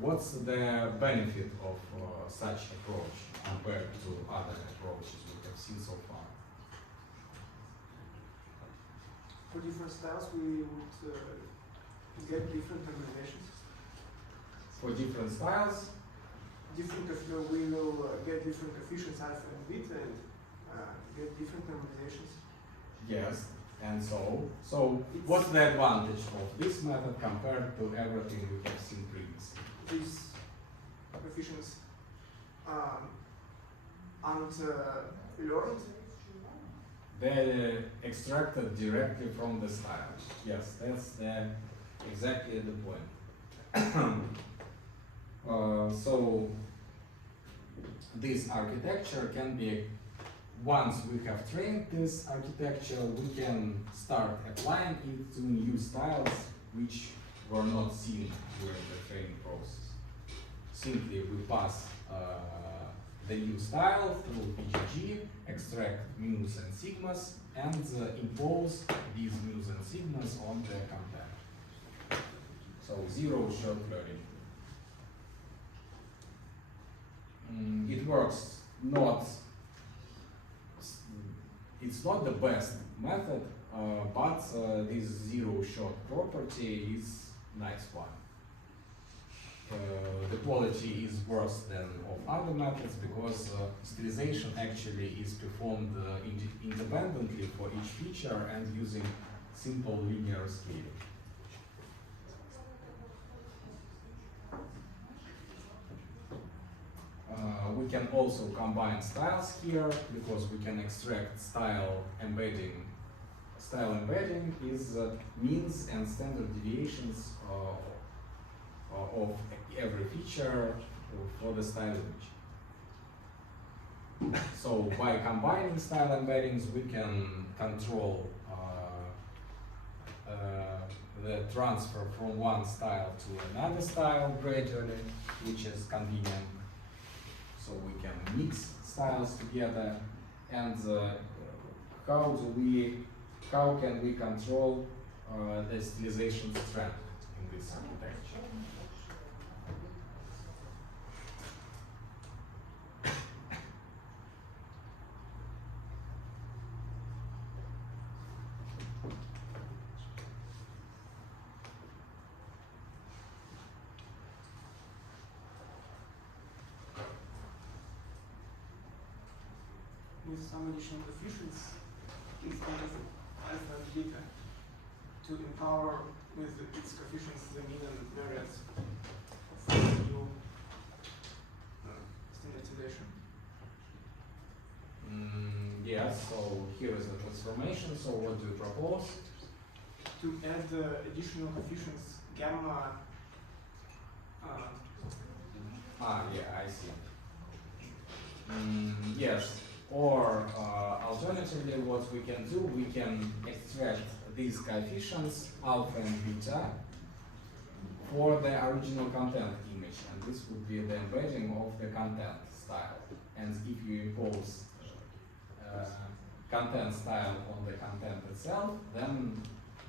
What's the benefit of such approach compared to other approaches we have seen so far? For different styles, we would get different normalizations. For different styles, We will get different coefficients alpha and beta and get different normalizations. yes. And so what's the advantage of this method compared to everything we have seen previously? These coefficients aren't learned. They're extracted directly from the style. Yes, that's exactly the point. So this architecture can be once we have trained this architecture, we can start applying it to new styles which were not seen during the training process. Simply we pass the new style through PGG, extract mu's and sigmas, and impose these mu's and sigmas on the content. So zero-shot learning. It works not, it's not the best method, but this zero-shot property is nice one. The quality is worse than of other methods because stylization actually is performed independently for each feature and using simple linear scaling. We can also combine styles here because we can extract style embedding. Style embedding is means and standard deviations of every feature for the style image. So by combining style embeddings, we can control the transfer from one style to another style gradually, which is convenient. So we can mix styles together, and how can we control the stylization strength in this architecture? With some additional coefficients, is kind of alpha and beta to empower with its coefficients the mean and variance of new standardization. Yes, so here is the transformation. So what do you propose? To add additional coefficients gamma. Yeah, I see. Yes, or alternatively, what we can do, we can extract these coefficients alpha and beta for the original content image, and this would be the embedding of the content style. And if you impose content style on the content itself, then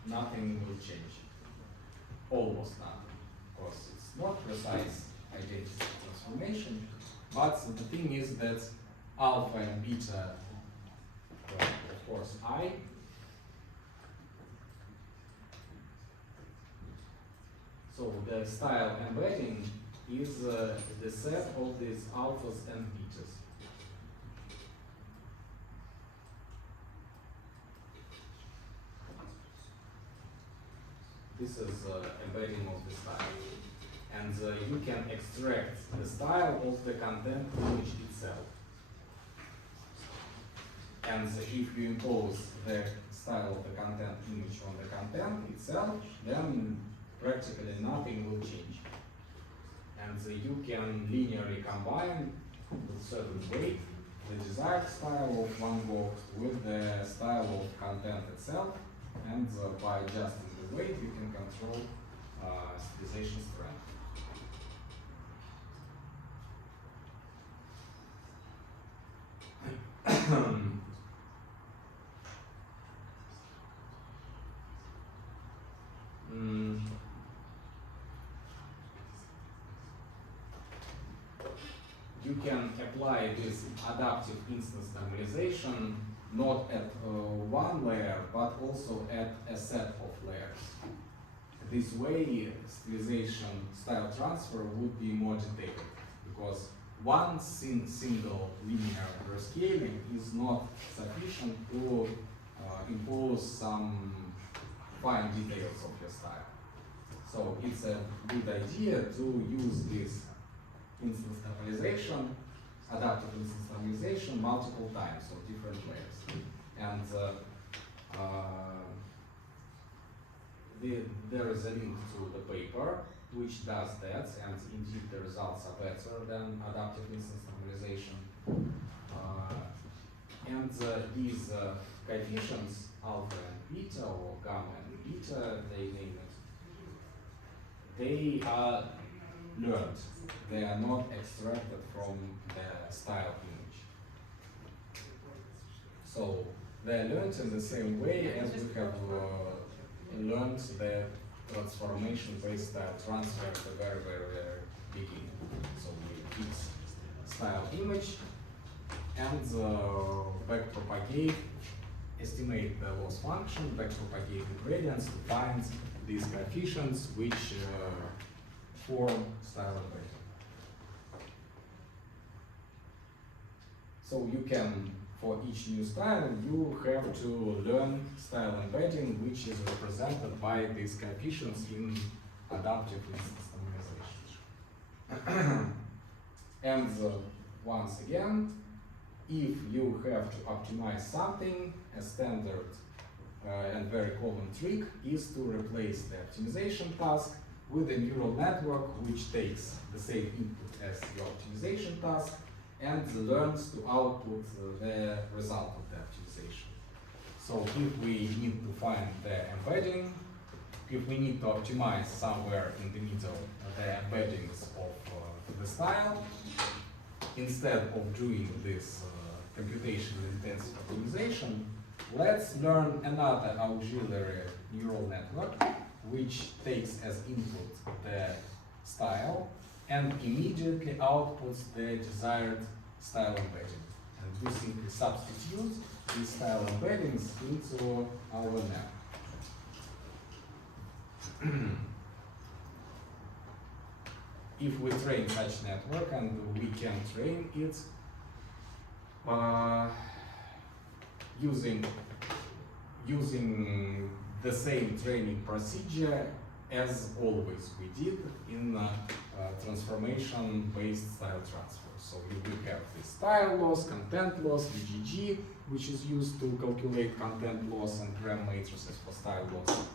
nothing will change. Almost nothing. Of course, it's not precise identity transformation, but the thing is that alpha and beta, well, of course, I, so the style embedding is the set of these alphas and betas. This is embedding of the style. And you can extract the style of the content image itself. And if you impose the style of the content image on the content itself, then practically nothing will change. And you can linearly combine with certain weight the desired style of one box with the style of content itself, and by adjusting the weight you can control stylization strength. You can apply this adaptive instance normalization not at one layer, but also at a set of layers. This way, stylization style transfer would be more detailed, because one single linear rescaling is not sufficient to impose some fine details of your style. So it's a good idea to use this instance normalization, adaptive instance normalization, multiple times of different layers. And there is a link to the paper which does that, and indeed the results are better than adaptive instance normalization. And these coefficients, alpha and beta, or gamma and beta, they name it, they are learned. They are not extracted from the style image. So they are learned in the same way as we have learned the transformation-based style transfer at the very, very, very beginning. So we fix style image and backpropagate, estimate the loss function, backpropagate the gradients to find these coefficients which form style embedding. So you can, for each new style, you have to learn style embedding, which is represented by these coefficients in adaptive instance normalization. And once again, if you have to optimize something, a standard and very common trick is to replace the optimization task with a neural network which takes the same input as your optimization task and learns to output the result of the optimization. So if we need to find the embedding, if we need to optimize somewhere in the middle the embeddings of the style, instead of doing this computational intensive optimization, let's learn another auxiliary neural network which takes as input the style and immediately outputs the desired style embedding. And we simply substitute these style embeddings into our map. If we train such network, and we can train it using the same training procedure as always we did in transformation-based style transfer. So you will have the style loss, content loss, VGG, which is used to calculate content loss, and gram matrices for style loss.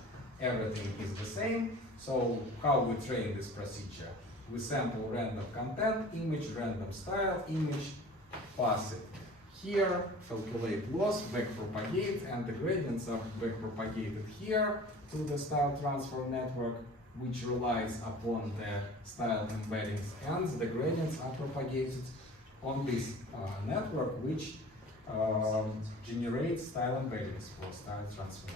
Everything is the same. So how we train this procedure? We sample random content, image, random style, image, pass it here, calculate loss, backpropagate, and the gradients are backpropagated here to the style transfer network, which relies upon the style embeddings, and the gradients are propagated on this network, which generates style embeddings for style transfer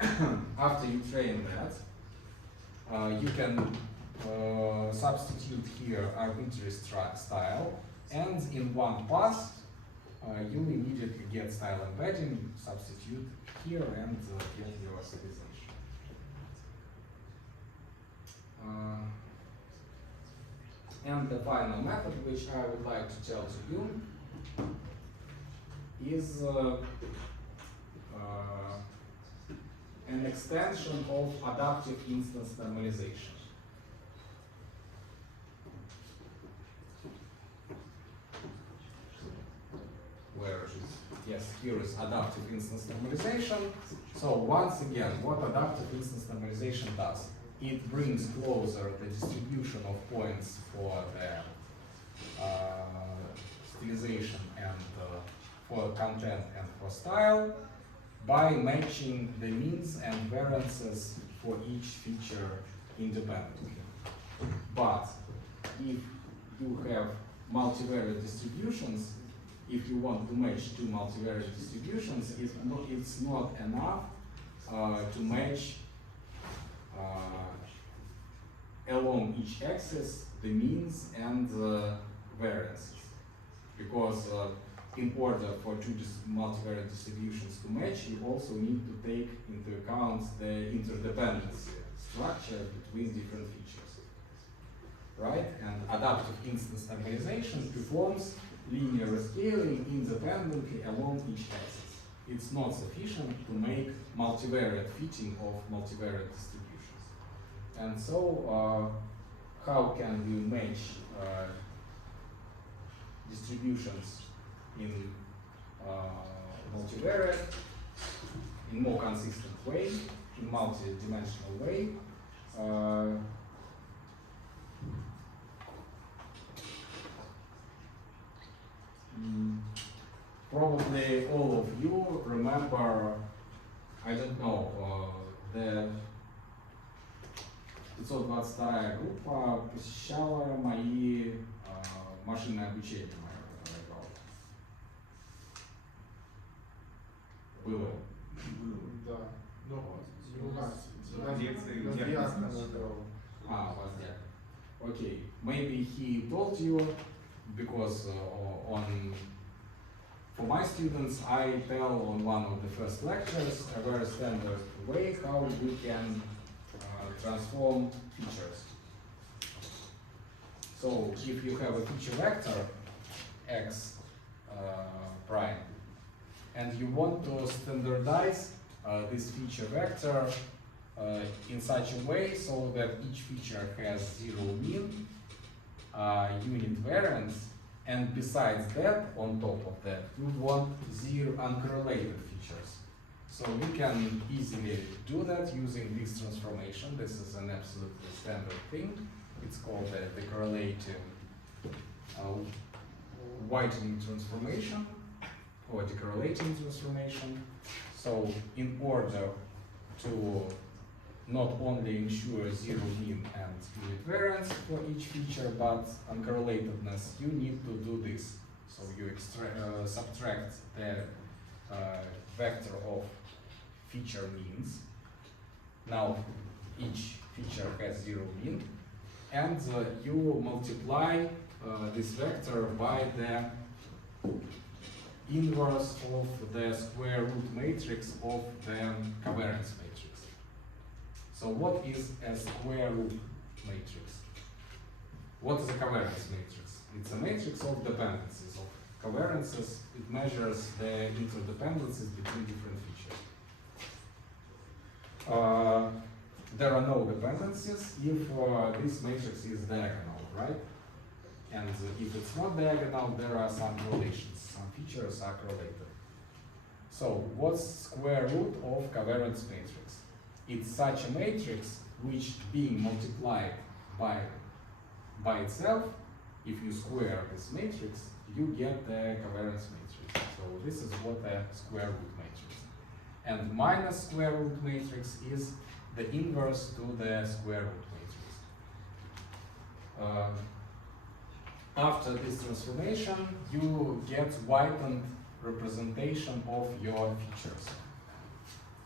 network. After you train that, you can substitute here arbitrary style, and in one pass, you immediately get style embedding, substitute here, and get your stylization. And the final method, which I would like to tell to you, is an extension of adaptive instance normalization. Where is, yes, here is adaptive instance normalization. So once again, what adaptive instance normalization does, it brings closer the distribution of points for the stylization and for content and for style by matching the means and variances for each feature independently. But if you have multivariate distributions, if you want to match two multivariate distributions, it's not enough to match along each axis the means and variances. Because in order for two multivariate distributions to match, you also need to take into account the interdependency structure between different features. Right? And adaptive instance normalization performs linear scaling independently along each axis. It's not sufficient to make multivariate fitting of multivariate distributions. And so, how can we match distributions in multivariate, in more consistent way, in multi-dimensional way? Probably all of you remember, I don't know, the 522 группа посещала мои машинное обучение мое, которое я брал. Было. Да, но не у нас. Лекции На где Диакона посещал? брал. У вас нет. Okay, maybe he told you because for my students I tell on one of the first lectures a very standard way how we can transform features. So if you have a feature vector x prime and you want to standardize this feature vector in such a way so that each feature has zero mean, unit variance, and besides that, on top of that, we want zero uncorrelated features. So we can easily do that using this transformation. This is an absolutely standard thing. It's called the correlative widening transformation or decorrelating transformation. So in order to not only ensure zero mean and unit variance for each feature, but uncorrelatedness, you need to do this. So you subtract the vector of feature means. Now each feature has zero mean, and you multiply this vector by the inverse of the square root matrix of the covariance matrix. So what is a square root matrix? What is a covariance matrix? It's a matrix of dependencies, of covariances. It measures the interdependencies between different features. There are no dependencies if this matrix is diagonal, right? And if it's not diagonal, there are some correlations. Some features are correlated. So what's square root of covariance matrix? It's such a matrix which, being multiplied by itself, if you square this matrix, you get the covariance matrix. So this is what a square root matrix. And minus square root matrix is the inverse to the square root matrix. After this transformation, you get widened representation of your features.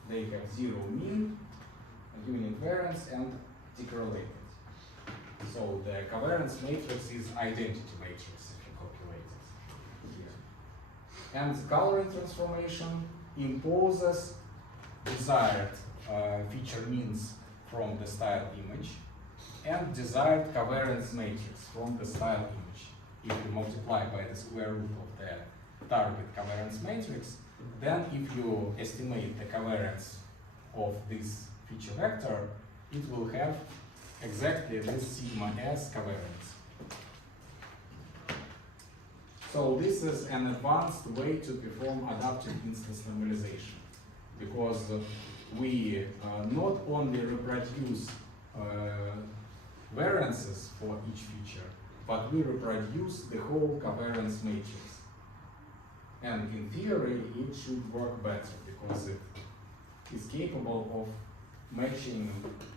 They have zero mean, unit variance, and decorrelated. So the covariance matrix is identity matrix if you calculate it here. And the coloring transformation imposes desired feature means from the style image and desired covariance matrix from the style image. If you multiply by the square root of the target covariance matrix, then if you estimate the covariance of this feature vector, it will have exactly this sigma s covariance. So this is an advanced way to perform adaptive instance normalization, because we not only reproduce variances for each feature, but we reproduce the whole covariance matrix. And in theory, it should work better because it is capable of matching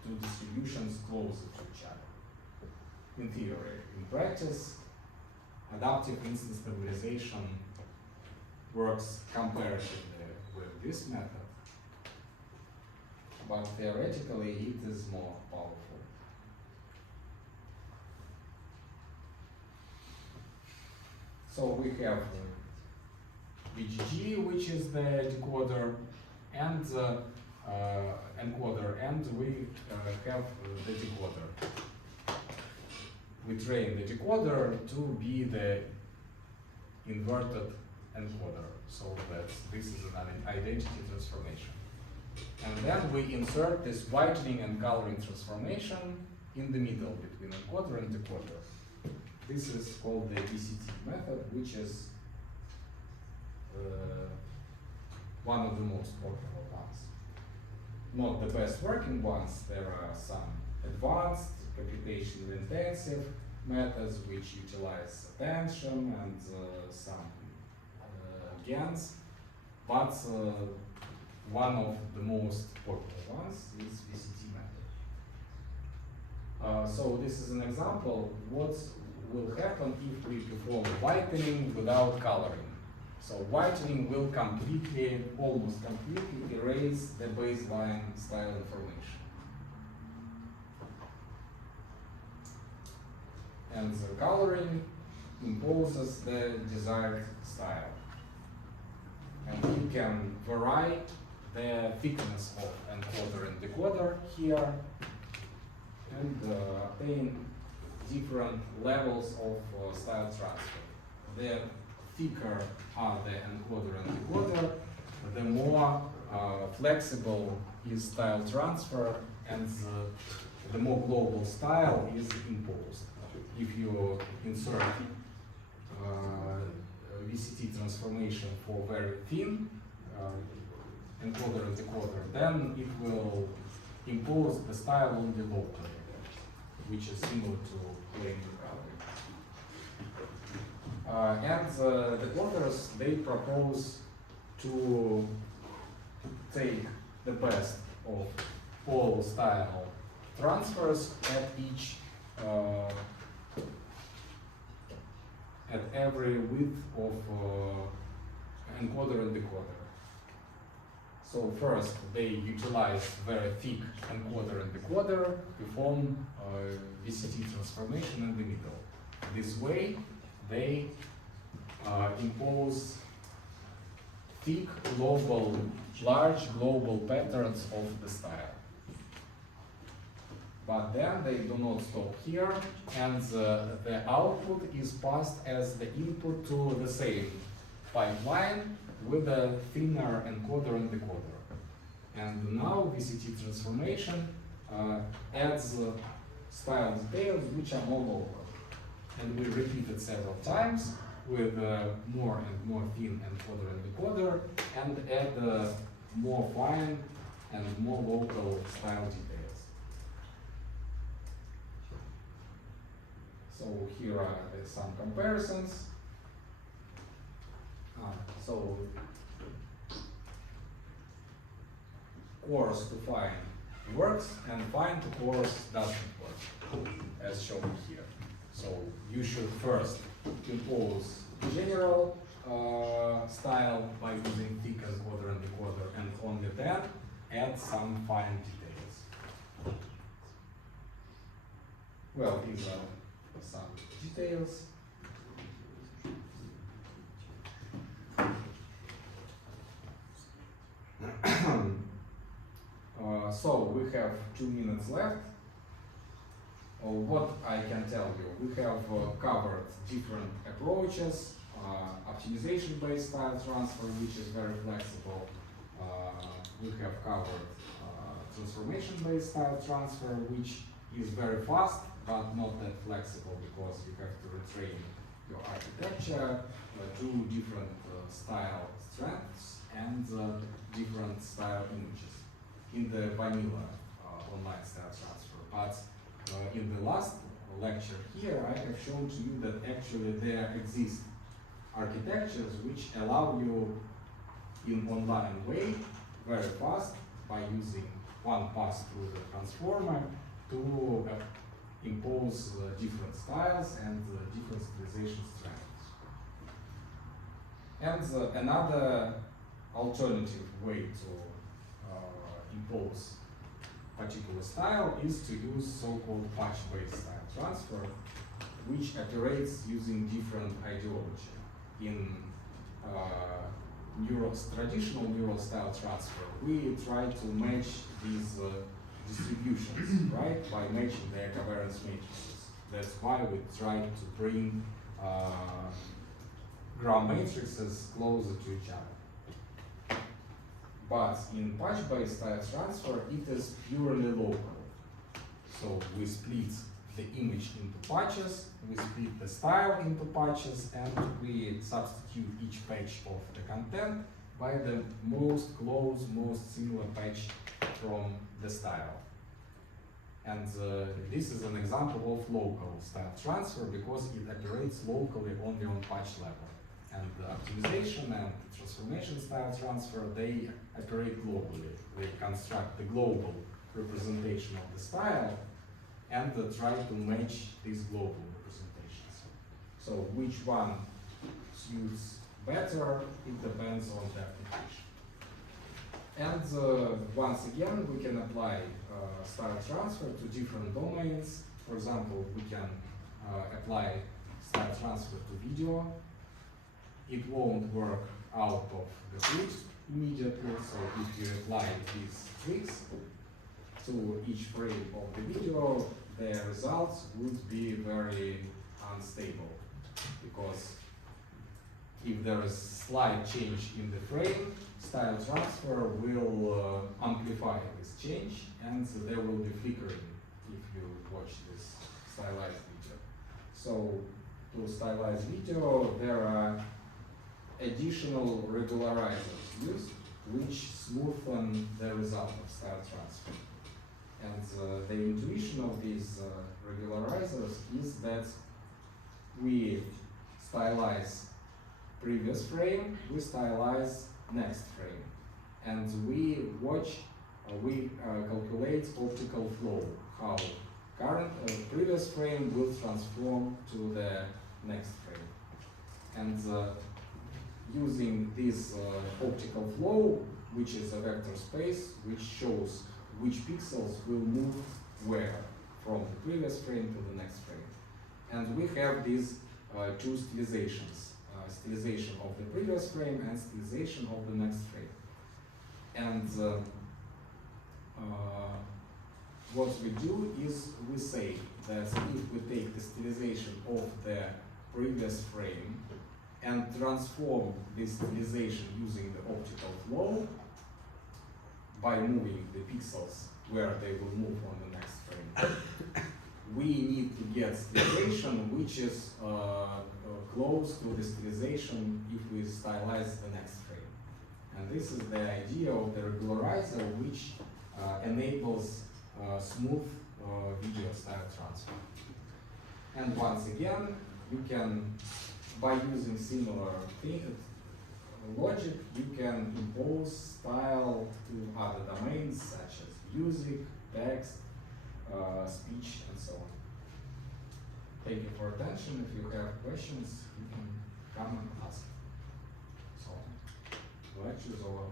two distributions closer to each other. In theory. In practice, adaptive instance normalization works comparatively with this method, but theoretically it is more powerful. So we have BGG, which is the decoder, and encoder, and we have the decoder. We train the decoder to be the inverted encoder, so that this is an identity transformation. And then we insert this whitening and coloring transformation in the middle between encoder and decoder. This is called the DCT method, which is one of the most popular ones. Not the best working ones. There are some advanced, computationally intensive methods which utilize attention and some GANs, but one of the most popular ones is VCT method. So this is an example what will happen if we perform whitening without coloring. So whitening will completely, almost completely erase the baseline style information. And the coloring imposes the desired style. And you can vary the thickness of encoder and decoder here and obtain different levels of style transfer. The thicker are the encoder and decoder, the more flexible is style transfer and the more global style is imposed. If you insert VCT transformation for very thin encoder and decoder, then it will impose the style only locally, which is similar to plain coloring. And the authors, they propose to take the best of all style transfers at each at every width of encoder and decoder. So first they utilize very thick encoder and decoder, perform VCT transformation in the middle. This way they impose thick global, large global patterns of the style. But then they do not stop here, and the output is passed as the input to the same pipeline with a thinner encoder and decoder. And now VCT transformation adds style details which are more local. And we repeat it several times with more and more thin encoder and decoder, and add more fine and more local style details. So here are some comparisons. So coarse to fine works, and fine to coarse doesn't work, as shown here. So you should first impose general style by using thick encoder and decoder, and only then add some fine details. Well, these are some details. So we have 2 minutes left. What I can tell you, we have covered different approaches, optimization-based style transfer, which is very flexible. We have covered transformation-based style transfer, which is very fast, but not that flexible, because you have to retrain your architecture to different style strengths and different style images in the vanilla online style transfer. But in the last lecture here, I have shown to you that actually there exist architectures which allow you in online way, very fast, by using one pass through the transformer to impose different styles and different stylization strengths. And another alternative way to impose particular style is to use so-called patch-based style transfer, which operates using different ideology. In traditional neural style transfer, we try to match these distributions, right, by matching their covariance matrices. That's why we try to bring Gram matrices closer to each other. But in patch-based style transfer, it is purely local. So we split the image into patches, we split the style into patches, and we substitute each patch of the content by the most close, most similar patch from the style. And this is an example of local style transfer because it operates locally only on patch level. And the optimization and transformation style transfer, they operate globally. They construct the global representation of the style and try to match these global representations. So which one suits better, it depends on the application. And once again, we can apply style transfer to different domains. For example, we can apply style transfer to video. It won't work out of the tricks immediately, so if you apply these tricks to each frame of the video, the results would be very unstable, because if there is slight change in the frame, style transfer will amplify this change, and there will be flickering if you watch this stylized video. So to stylize video, there are additional regularizers used, which smoothen the result of style transfer. And the intuition of these regularizers is that we stylize previous frame, we stylize next frame, and we watch, we calculate optical flow, how current previous frame will transform to the next frame. And using this optical flow, which is a vector space, which shows which pixels will move where from the previous frame to the next frame. And we have these two stylizations, stylization of the previous frame and stylization of the next frame. And what we do is we say that if we take the stylization of the previous frame and transform this stylization using the optical flow by moving the pixels where they will move on the next frame, we need to get stylization which is close to the stylization if we stylize the next frame. And this is the idea of the regularizer, which enables smooth video style transfer. And once again, you can, by using similar logic, you can impose style to other domains such as music, text, speech, and so on. Thank you for attention. If you have questions, you can come and ask. So, the lecture is over.